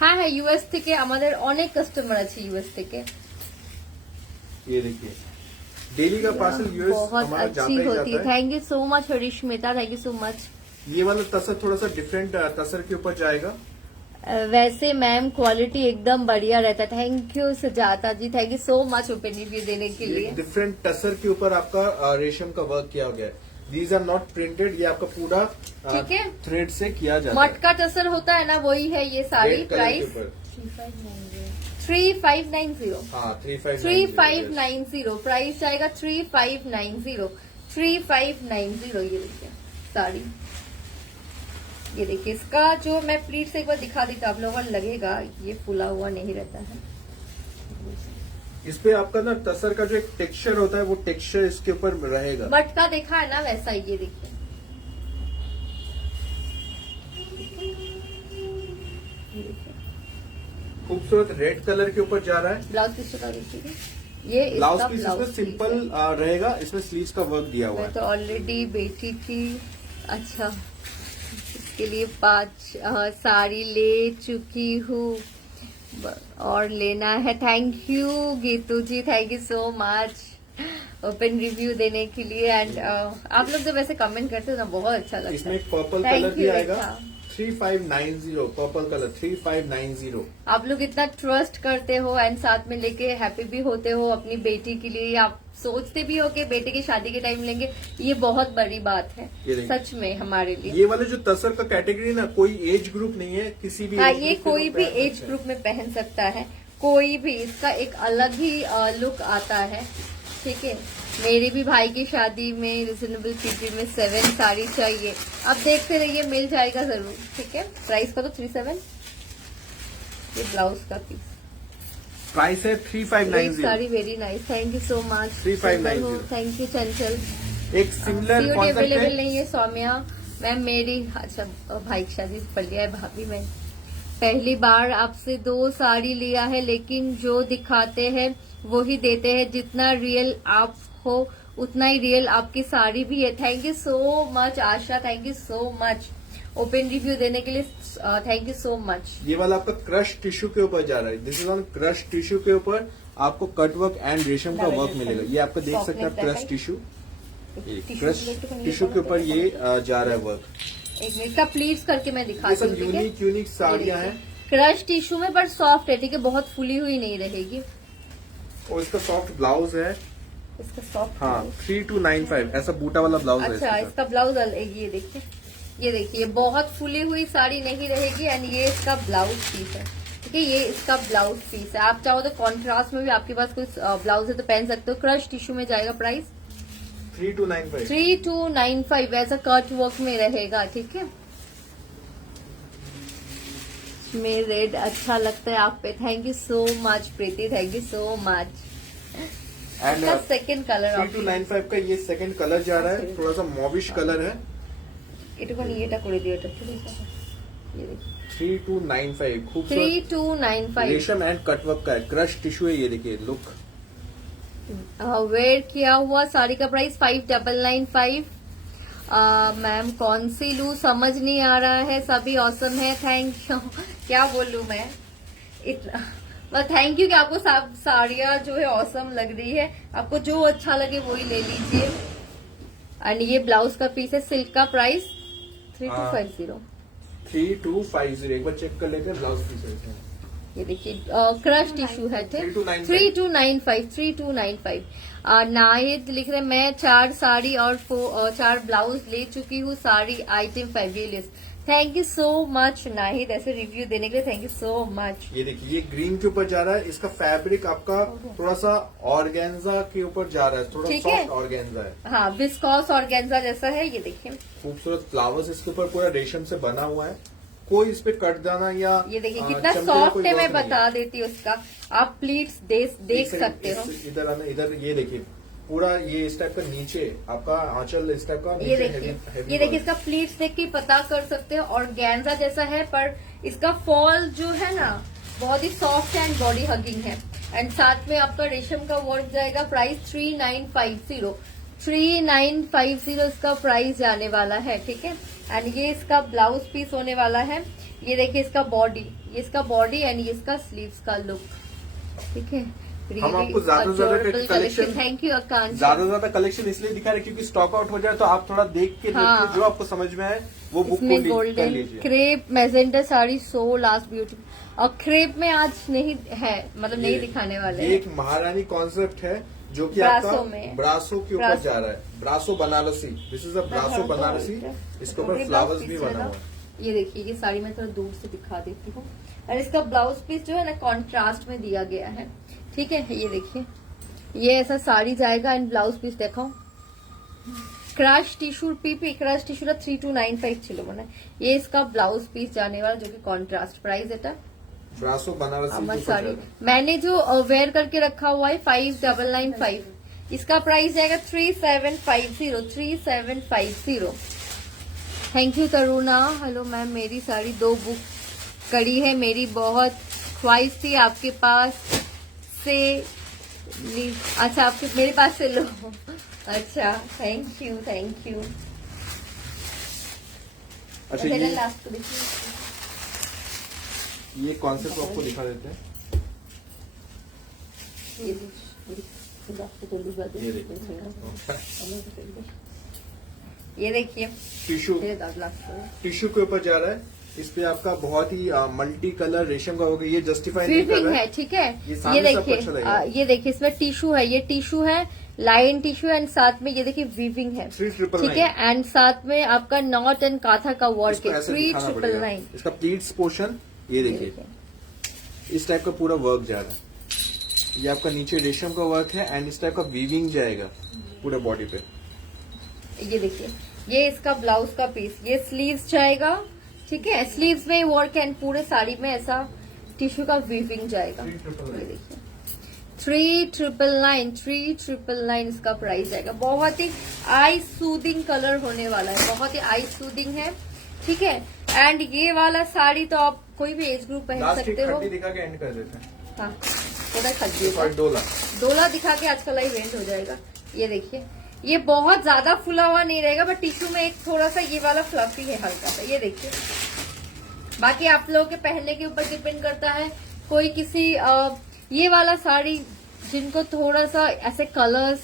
हाँ है यूएस থেকে আমাদের অনেক কাস্টমার আছে यूएस থেকে। ये देखिए डेली का पार्सल यूएस बहुत हमारा जाता अच्छी ही होती जाता है। है। Thank you so much Harishmita, thank you so much. ये वाला तसर थोड़ा सा डिफरेंट तसर के ऊपर जाएगा। वैसे मैम क्वालिटी एकदम बढ़िया रहता है। Thank you Sujata ji, thank you so much open review देने के लिए। डिफरेंट टसर के ऊपर आपका रेशम का वर्क किया गया है। दीज आर नॉट प्रिंटेड, ये आपका पूरा ठीक है थ्रेड से किया जाता है। मटका टसर होता है ना, वही है ये साड़ी। रेड कलर के प्राइस ऊपर। 3590। हाँ 3590। 3590 प्राइस जाएगा 3590। 3590 ये देखिए साड़ी। ये देखिए इसका जो मैं प्लीट से एक बार दिखा देता आप लोगों को लगेगा ये फुला हुआ नहीं रहता है। इस पे आपका ना तसर का जो एक टेक्सचर होता है वो टेक्सचर इसके ऊपर रहेगा। मटका देखा है ना, वैसा ही ये देखिए। खूबसूरत रेड कलर के ऊपर जा रहा है। ब्लाउज पीस का देखिए, ये ब्लाउज इसका पीस ब्लाउज इसमें सिंपल रहेगा। इसमें स्लीव्स का वर्क दिया हुआ मैं है। तो ऑलरेडी बेटी की अच्छा इसके लिए 5 साड़ी ले चुकी हूँ और लेना है। Thank you Geetu ji, thank you so much open review देने के लिए। एंड आप लोग जो वैसे कमेंट करते हो ना बहुत अच्छा लगता है। इसमें एक पर्पल Thank कलर भी you, आएगा। रेखा। 3590 पर्पल कलर 3590। आप लोग इतना ट्रस्ट करते हो एंड साथ में लेके हैप्पी भी होते हो अपनी बेटी के लिए। आप सोचते भी हो कि बेटे की शादी के टाइम लेंगे, ये बहुत बड़ी बात है सच में हमारे लिए। ये वाले जो तसर का कैटेगरी ना, कोई एज ग्रुप नहीं है, किसी भी हाँ, age ये group के कोई लोग भी पहन एज सकते हैं। ग्रुप में पहन सकता है, कोई भी। इसका एक अलग ही लुक आता है, ठीक है। मेरे भी भाई की शादी में रिजनेबल पीपी में 7 साड़ी चाहिए। अब देखते रहिए, मिल जाएगा जरूर, ठीक है। प्राइस का तो 37। ये ब्लाउज का पीस प्राइस है 3590। Sari very nice, thank you so much. 3590। Thank you चंचल। एक सिमिलर सीओडी कॉन्सेप्ट अवेलेबल है। नहीं है सौम्या मैम मेरी। अच्छा भाई की शादी पड़ लिया है भाभी। मैं पहली बार आपसे 2 साड़ी लिया है, लेकिन जो दिखाते हैं वो ही देते हैं, जितना रियल आप हो उतना ही रियल आपकी साड़ी भी है। Thank you so much Asha, thank you so much open review देने के लिए, थैंक यू सो मच। ये वाला आपका क्रश टिश्यू के ऊपर जा रहा है। This is on crush tissue के ऊपर आपको कट वर्क एंड रेशम का वर्क मिलेगा। ये आपको देख सकते हैं आप क्रश टिश्यू, क्रश टिश्यू के ऊपर ये जा रहा है वर्क। एक मिनट का प्लीज करके मैं ये दिखाती सब हूँ, ठीक है। यूनिक यूनिक साड़ियां हैं क्रश टिश्यू में पर सॉफ्ट है, ठीक है, बहुत फुली हुई नहीं रहेगी। और इसका सॉफ्ट ब्लाउज है। इसका सॉफ्ट, हाँ 3295 ऐसा बूटा वाला ब्लाउज है अच्छा इसके साथ। इसका ब्लाउज ये देखिए बहुत फुली हुई साड़ी नहीं रहेगी। एंड ये इसका ब्लाउज पीस है, ठीक है, ये इसका ब्लाउज पीस है। आप चाहो तो कॉन्ट्रास्ट में भी आपके पास कोई ब्लाउज है तो पहन सकते हो। क्रश टिश्यू में जाएगा प्राइस 3295। 3295 ऐसा कट वर्क में रहेगा, ठीक है। में रेड अच्छा लगता है आप पे, thank you so much Preeti, thank you so much. And second colour 3295 का ये सेकंड कलर जा रहा है, थोड़ा सा मॉबिश कलर है। এটা ইয়েটা করে দিও, এটা ঠিক আছে। ये देखिए 3295 खूबसूरत 3295 रेशम एंड कटवर्क का है, क्रश टिश्यू है। ये देखिए लुक वेयर किया हुआ साड़ी का प्राइस 5995। मैम कौन सी लूं समझ नहीं आ रहा है, सभी ऑसम है, थैंक यू। क्या बोलूं मैं इतना, थैंक यू कि आपको सब साड़ियां जो है ऑसम लग रही है। आपको जो अच्छा लगे वही ले लीजिए। एंड ये ब्लाउज का पीस है, सिल्क का प्राइस 3250। 3250 एक बार चेक कर लेते हैं ब्लाउज पीस। ये देखिए क्रश टिश्यू है, 3295 3295। नाहिद लिख रहे मैं 4 साड़ी और 4 ब्लाउज ले चुकी हूँ, sari item fabulous. Thank you so much Nahid, ऐसे रिव्यू देने के लिए थैंक यू सो मच। ये देखिए ये ग्रीन के ऊपर जा रहा है। इसका फैब्रिक आपका थोड़ा सा ऑर्गेन्जा के ऊपर जा रहा है, थोड़ा सॉफ्ट ऑर्गेन्जा है। हाँ विस्कॉस ऑर्गेन्जा जैसा है। ये देखिए खूबसूरत फ्लावर्स इसके ऊपर पूरा रेशम से बना हुआ है, कोई इस पे कट जाना या ये देखिए कितना सॉफ्ट है, मैं बता देती हूँ उसका। आप प्लीट्स देख सकते हो। इधर आना, इधर ये देखिए पूरा ये इस टाइप का नीचे आपका आंचल इस टाइप का। ये देखिए इसका प्लीट्स देख के पता कर सकते हो, ऑर्गेन्जा जैसा है, पर इसका फॉल जो है ना बहुत ही सॉफ्ट एंड बॉडी हगिंग है। एंड साथ में आपका रेशम का वर्क जाएगा। प्राइस 3950 इसका प्राइस जाने वाला है, ठीक है। एंड ये इसका ब्लाउज पीस होने वाला है। ये देखिए इसका बॉडी, ये इसका बॉडी एंड ये इसका स्लीव्स का लुक, ठीक है। हम आपको ज्यादा ज्यादा कलेक्शन, थैंक यू आकांक्षा, ज्यादा कलेक्शन इसलिए दिखा रहे क्योंकि स्टॉक आउट हो जाए तो आप थोड़ा देख के देखिए, जो आपको समझ में आए वो बुक इसमें कर गोल्डन लीजिए। Crepe magenta sari so last beautiful. और क्रेप में आज नहीं है, मतलब नहीं दिखाने वाले। ये एक महारानी कॉन्सेप्ट है जो कि आपका ब्रासो के ऊपर जा रहा है। ब्रासो बनारसी, दिस इज अ ब्रासो बनारसी। इसके ऊपर फ्लावर्स भी बना हुआ है। ये देखिए ये साड़ी मैं थोड़ा दूर से दिखा देती हूँ। और इसका ब्लाउज पीस जो है ना कॉन्ट्रास्ट में दिया गया है, ठीक है। ये देखिए ये ऐसा साड़ी जाएगा एंड ब्लाउज पीस देखो। Crush tissue PP crush tissue 3295 ছিল মানে। ये इसका ब्लाउज पीस जाने वाला जो कि कॉन्ट्रास्ट प्राइस है। ब्रासो बनारसी साड़ी मैंने जो वेयर करके रखा हुआ है 5995, इसका प्राइस जाएगा 3750। Thank you Taruna. Hello ma'am मेरी साड़ी 2 बुक करी है, मेरी बहुत ख्वाहिश थी आपके पास से। अच्छा आपके मेरे पास से लो। अच्छा थैंक यू। अच्छा ये लास्ट को देखिए, ये कॉन्सेप्ट आपको दिखा देते हैं। ये देखिए टिश्यू के ऊपर जा रहा है। इस पे आपका बहुत ही मल्टी कलर रेशम का होगा। ये जस्टिफाई नहीं कर रहा है, ठीक है। ये देखिए ये देखिए इसमें टिश्यू है, ये टिश्यू है लाइन टिश्यू एंड साथ में ये देखिए वीविंग है, ठीक है। एंड साथ में आपका नॉट एंड काथा का वर्क है। 3999 इसका प्लीट्स पोर्शन ये देखिए इस टाइप का पूरा वर्क जा रहा है। ये आपका नीचे रेशम का वर्क है एंड इस टाइप का वीविंग जाएगा पूरे बॉडी पे। ये देखिए ये इसका ब्लाउज का पीस, ये स्लीव्स जाएगा, ठीक है। स्लीव्स में वर्क एंड पूरे साड़ी में ऐसा टिश्यू का वीविंग जाएगा। ये देखिए 3,999 इसका प्राइस आएगा। बहुत ही आई सूदिंग कलर होने वाला है, बहुत ही आई सूदिंग है, ठीक है। एंड ये वाला साड़ी तो आप कोई भी एज ग्रुप पहन सकते हो। दिखा के एंड कर देते हैं। हाँ, थोड़ा खड्डी डोला दिखा के आज का लाइव एंड हो जाएगा। ये देखिए, ये बहुत ज्यादा फुला हुआ नहीं रहेगा, बट टिश्यू में एक थोड़ा सा ये वाला फ्लफी है हल्का सा। ये देखिए, बाकी आप लोगों के पहनने के ऊपर डिपेंड करता है। कोई किसी ये वाला साड़ी जिनको थोड़ा सा ऐसे कलर्स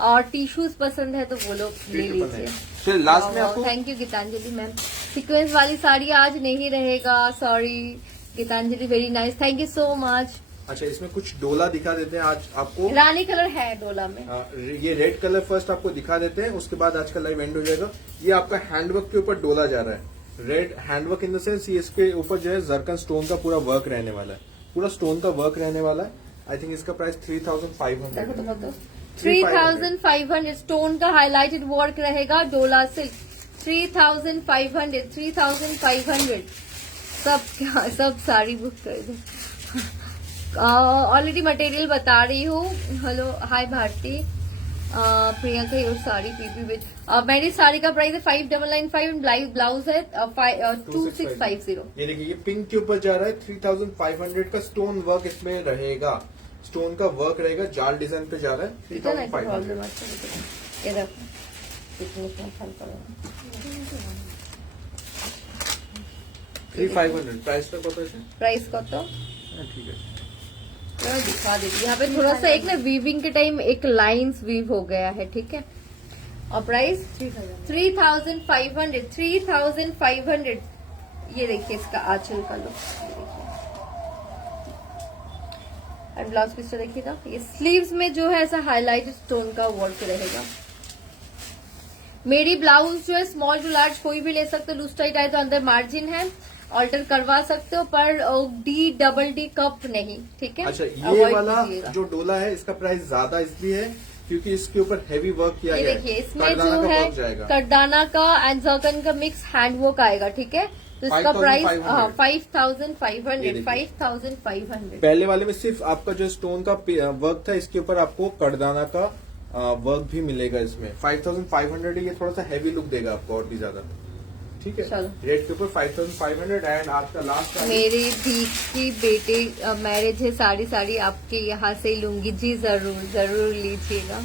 और टिश्यूज पसंद है तो वो लोग ले लीजिए। फिर लास्ट में आपको thank you Geetanjali ma'am. Sequence वाली साड़ी आज नहीं रहेगा, sorry Geetanjali, very nice, thank you so much. अच्छा, इसमें कुछ डोला दिखा देते हैं आज आपको। रानी कलर है डोला में। ये रेड कलर फर्स्ट आपको दिखा देते हैं, उसके बाद आज का लाइव एंड हो जाएगा। ये आपका हैंडवर्क के ऊपर डोला जा रहा है। Red handwork in the sense ये इसके ऊपर जो है जरकन स्टोन का पूरा वर्क रहने वाला है, पूरा स्टोन का वर्क रहने वाला है। आई थिंक इसका प्राइस 3,500 3,500 स्टोन का हाईलाइटेड वर्क रहेगा, डोला सिल्क 3,500 सब साड़ी बुक कर दो। ऑलरेडी मटेरियल बता रही हूँ। Hello, hi Bharti, Priyanka your sari पीपी विद मेरी साड़ी का प्राइस है 5,995, ब्लाउज है 2650। ये देखिए, ये पिंक के ऊपर जा रहा है। 3,500 का स्टोन वर्क इसमें रहेगा, स्टोन का वर्क रहेगा, जाल डिजाइन पे जा रहा है। 3,500 प्राइस का कत प्राइस कत ठीक है, दिखा देती। यहाँ पे थोड़ा सा एक ना वीविंग के टाइम एक लाइंस वीव हो गया है, ठीक है। और प्राइस 3,500। ये देखिए इसका आंचल का लुक, एंड ब्लाउज पीस देखिएगा। ये स्लीव्स में जो है ऐसा हाईलाइटेड स्टोन का वर्क रहेगा। मेरी ब्लाउज जो है स्मॉल टू लार्ज कोई भी ले सकते हो, लूज टाइट आए तो अंदर मार्जिन है, ऑल्टर करवा सकते हो, पर D कप नहीं, ठीक है। अच्छा, ये वाला जो डोला है इसका प्राइस ज्यादा इसलिए है क्योंकि इसके ऊपर हैवी वर्क किया गया है। देखिए, इसमें जो है करदाना का एंड जरकन का मिक्स हैंड वर्क आएगा, ठीक है। तो इसका प्राइस 5,500। पहले वाले में सिर्फ आपका जो स्टोन का वर्क था, इसके ऊपर आपको करदाना का वर्क भी मिलेगा। इसमें 5,500 ये थोड़ा सा हैवी लुक देगा आपको और भी ज्यादा, ठीक है। रेड के ऊपर 5,500। एंड आपका लास्ट मेरी दी की बेटे मैरिज है, साड़ी आपके यहाँ से लूंगी जी, जरूर लीजिएगा।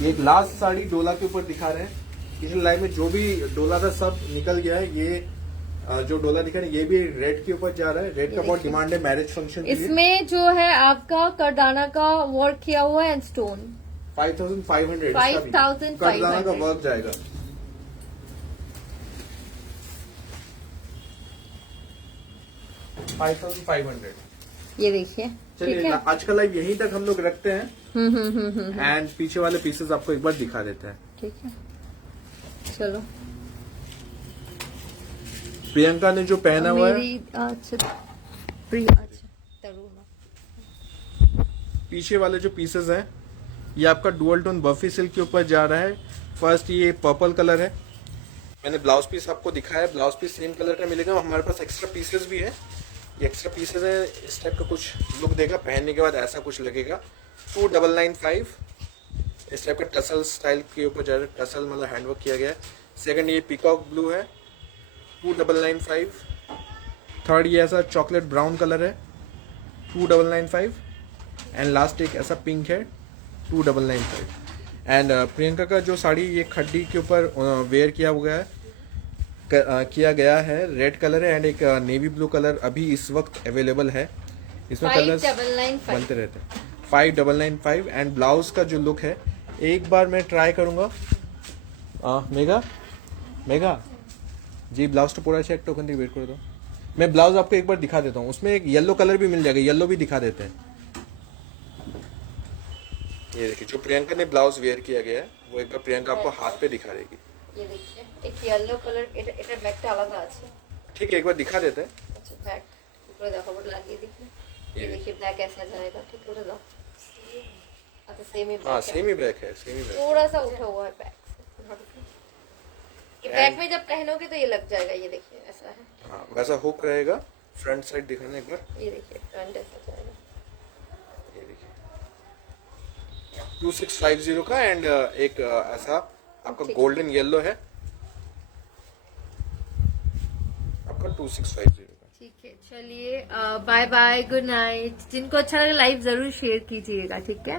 ये एक लास्ट साड़ी डोला के ऊपर दिखा रहे हैं। पिछले लाइव में जो भी डोला था सब निकल गया है। ये जो डोला दिखा रहे हैं ये भी रेड के ऊपर जा रहा है। रेड का बहुत डिमांड है मैरिज फंक्शन के लिए। इसमें जो है आपका करदाना का वर्क किया हुआ है एंड स्टोन 5,500 करदाना का वर्क जाएगा। $5,500। ये देखिए, चलिए आज का लाइव यहीं तक हम लोग रखते हैं। एंड पीछे वाले पीसेस आपको एक बार दिखा देते हैं, ठीक है। चलो, प्रियंका ने जो पहना हुआ है, पीछे वाले जो पीसेस हैं ये आपका डुअल टोन बफी सिल्क के ऊपर जा रहा है। फर्स्ट ये पर्पल कलर है, मैंने ब्लाउज पीस आपको दिखाया है। ब्लाउज पीस सेम कलर का मिलेगा। हमारे पास एक्स्ट्रा पीसेस भी है। ये एक्स्ट्रा पीसेस है, इस टाइप का कुछ लुक देगा, पहनने के बाद ऐसा कुछ लगेगा। 2,995 इस टाइप का टसल स्टाइल के ऊपर जा रहा है। टसल मतलब हैंडवर्क किया गया है। सेकंड ये पीकॉक ब्लू है, 2,995। थर्ड ये ऐसा चॉकलेट ब्राउन कलर है, 2,995। एंड लास्ट एक ऐसा पिंक है, 2,995। एंड प्रियंका का जो साड़ी ये खड्डी के ऊपर वेयर किया गया है, रेड कलर है एंड एक नेवी ब्लू कलर अभी इस वक्त अवेलेबल है। इसमें कलर्स बनते रहते हैं। 5,995। एंड ब्लाउज का जो लुक है एक बार मैं ट्राई करूंगा। मेगा जी ब्लाउज तो पूरा चेक टोकन वेट कर दो। मैं ब्लाउज आपको एक बार दिखा देता हूँ। उसमें एक येलो कलर भी मिल जाएगा, येलो भी दिखा देते हैं। ये देखिए जो प्रियंका ने ब्लाउज वेयर किया गया है वो एक बार प्रियंका आपको हाथ पे दिखा देगी। ये देखिए एक येलो कलर এটা ব্যাগটা আলাদা আছে। ठीक है, एक बार दिखा देते हैं। अच्छा बैग ऊपर देखो, बट লাগিয়ে देखिए। ये देखिए ब्लैक ऐसा जाएगा, ठीक कर दो। अच्छा सेम ही, हाँ सेम ही ब्लैक है, सेम ही ब्लैक। थोड़ा सा उठा हुआ है बैग से। ये बैग में जब पहनोगे तो ये लग जाएगा। ये देखिए ऐसा है, हाँ वैसा हुक रहेगा। फ्रंट साइड दिखाना एक बार। ये देखिए फ्रंट ऐसा जाएगा। 2650 का एंड एक ऐसा आपका गोल्डन येलो है आपका 2650 का। ठीक है, चलिए बाय बाय, गुड नाइट। जिनको अच्छा लगे लाइव जरूर शेयर कीजिएगा, ठीक है।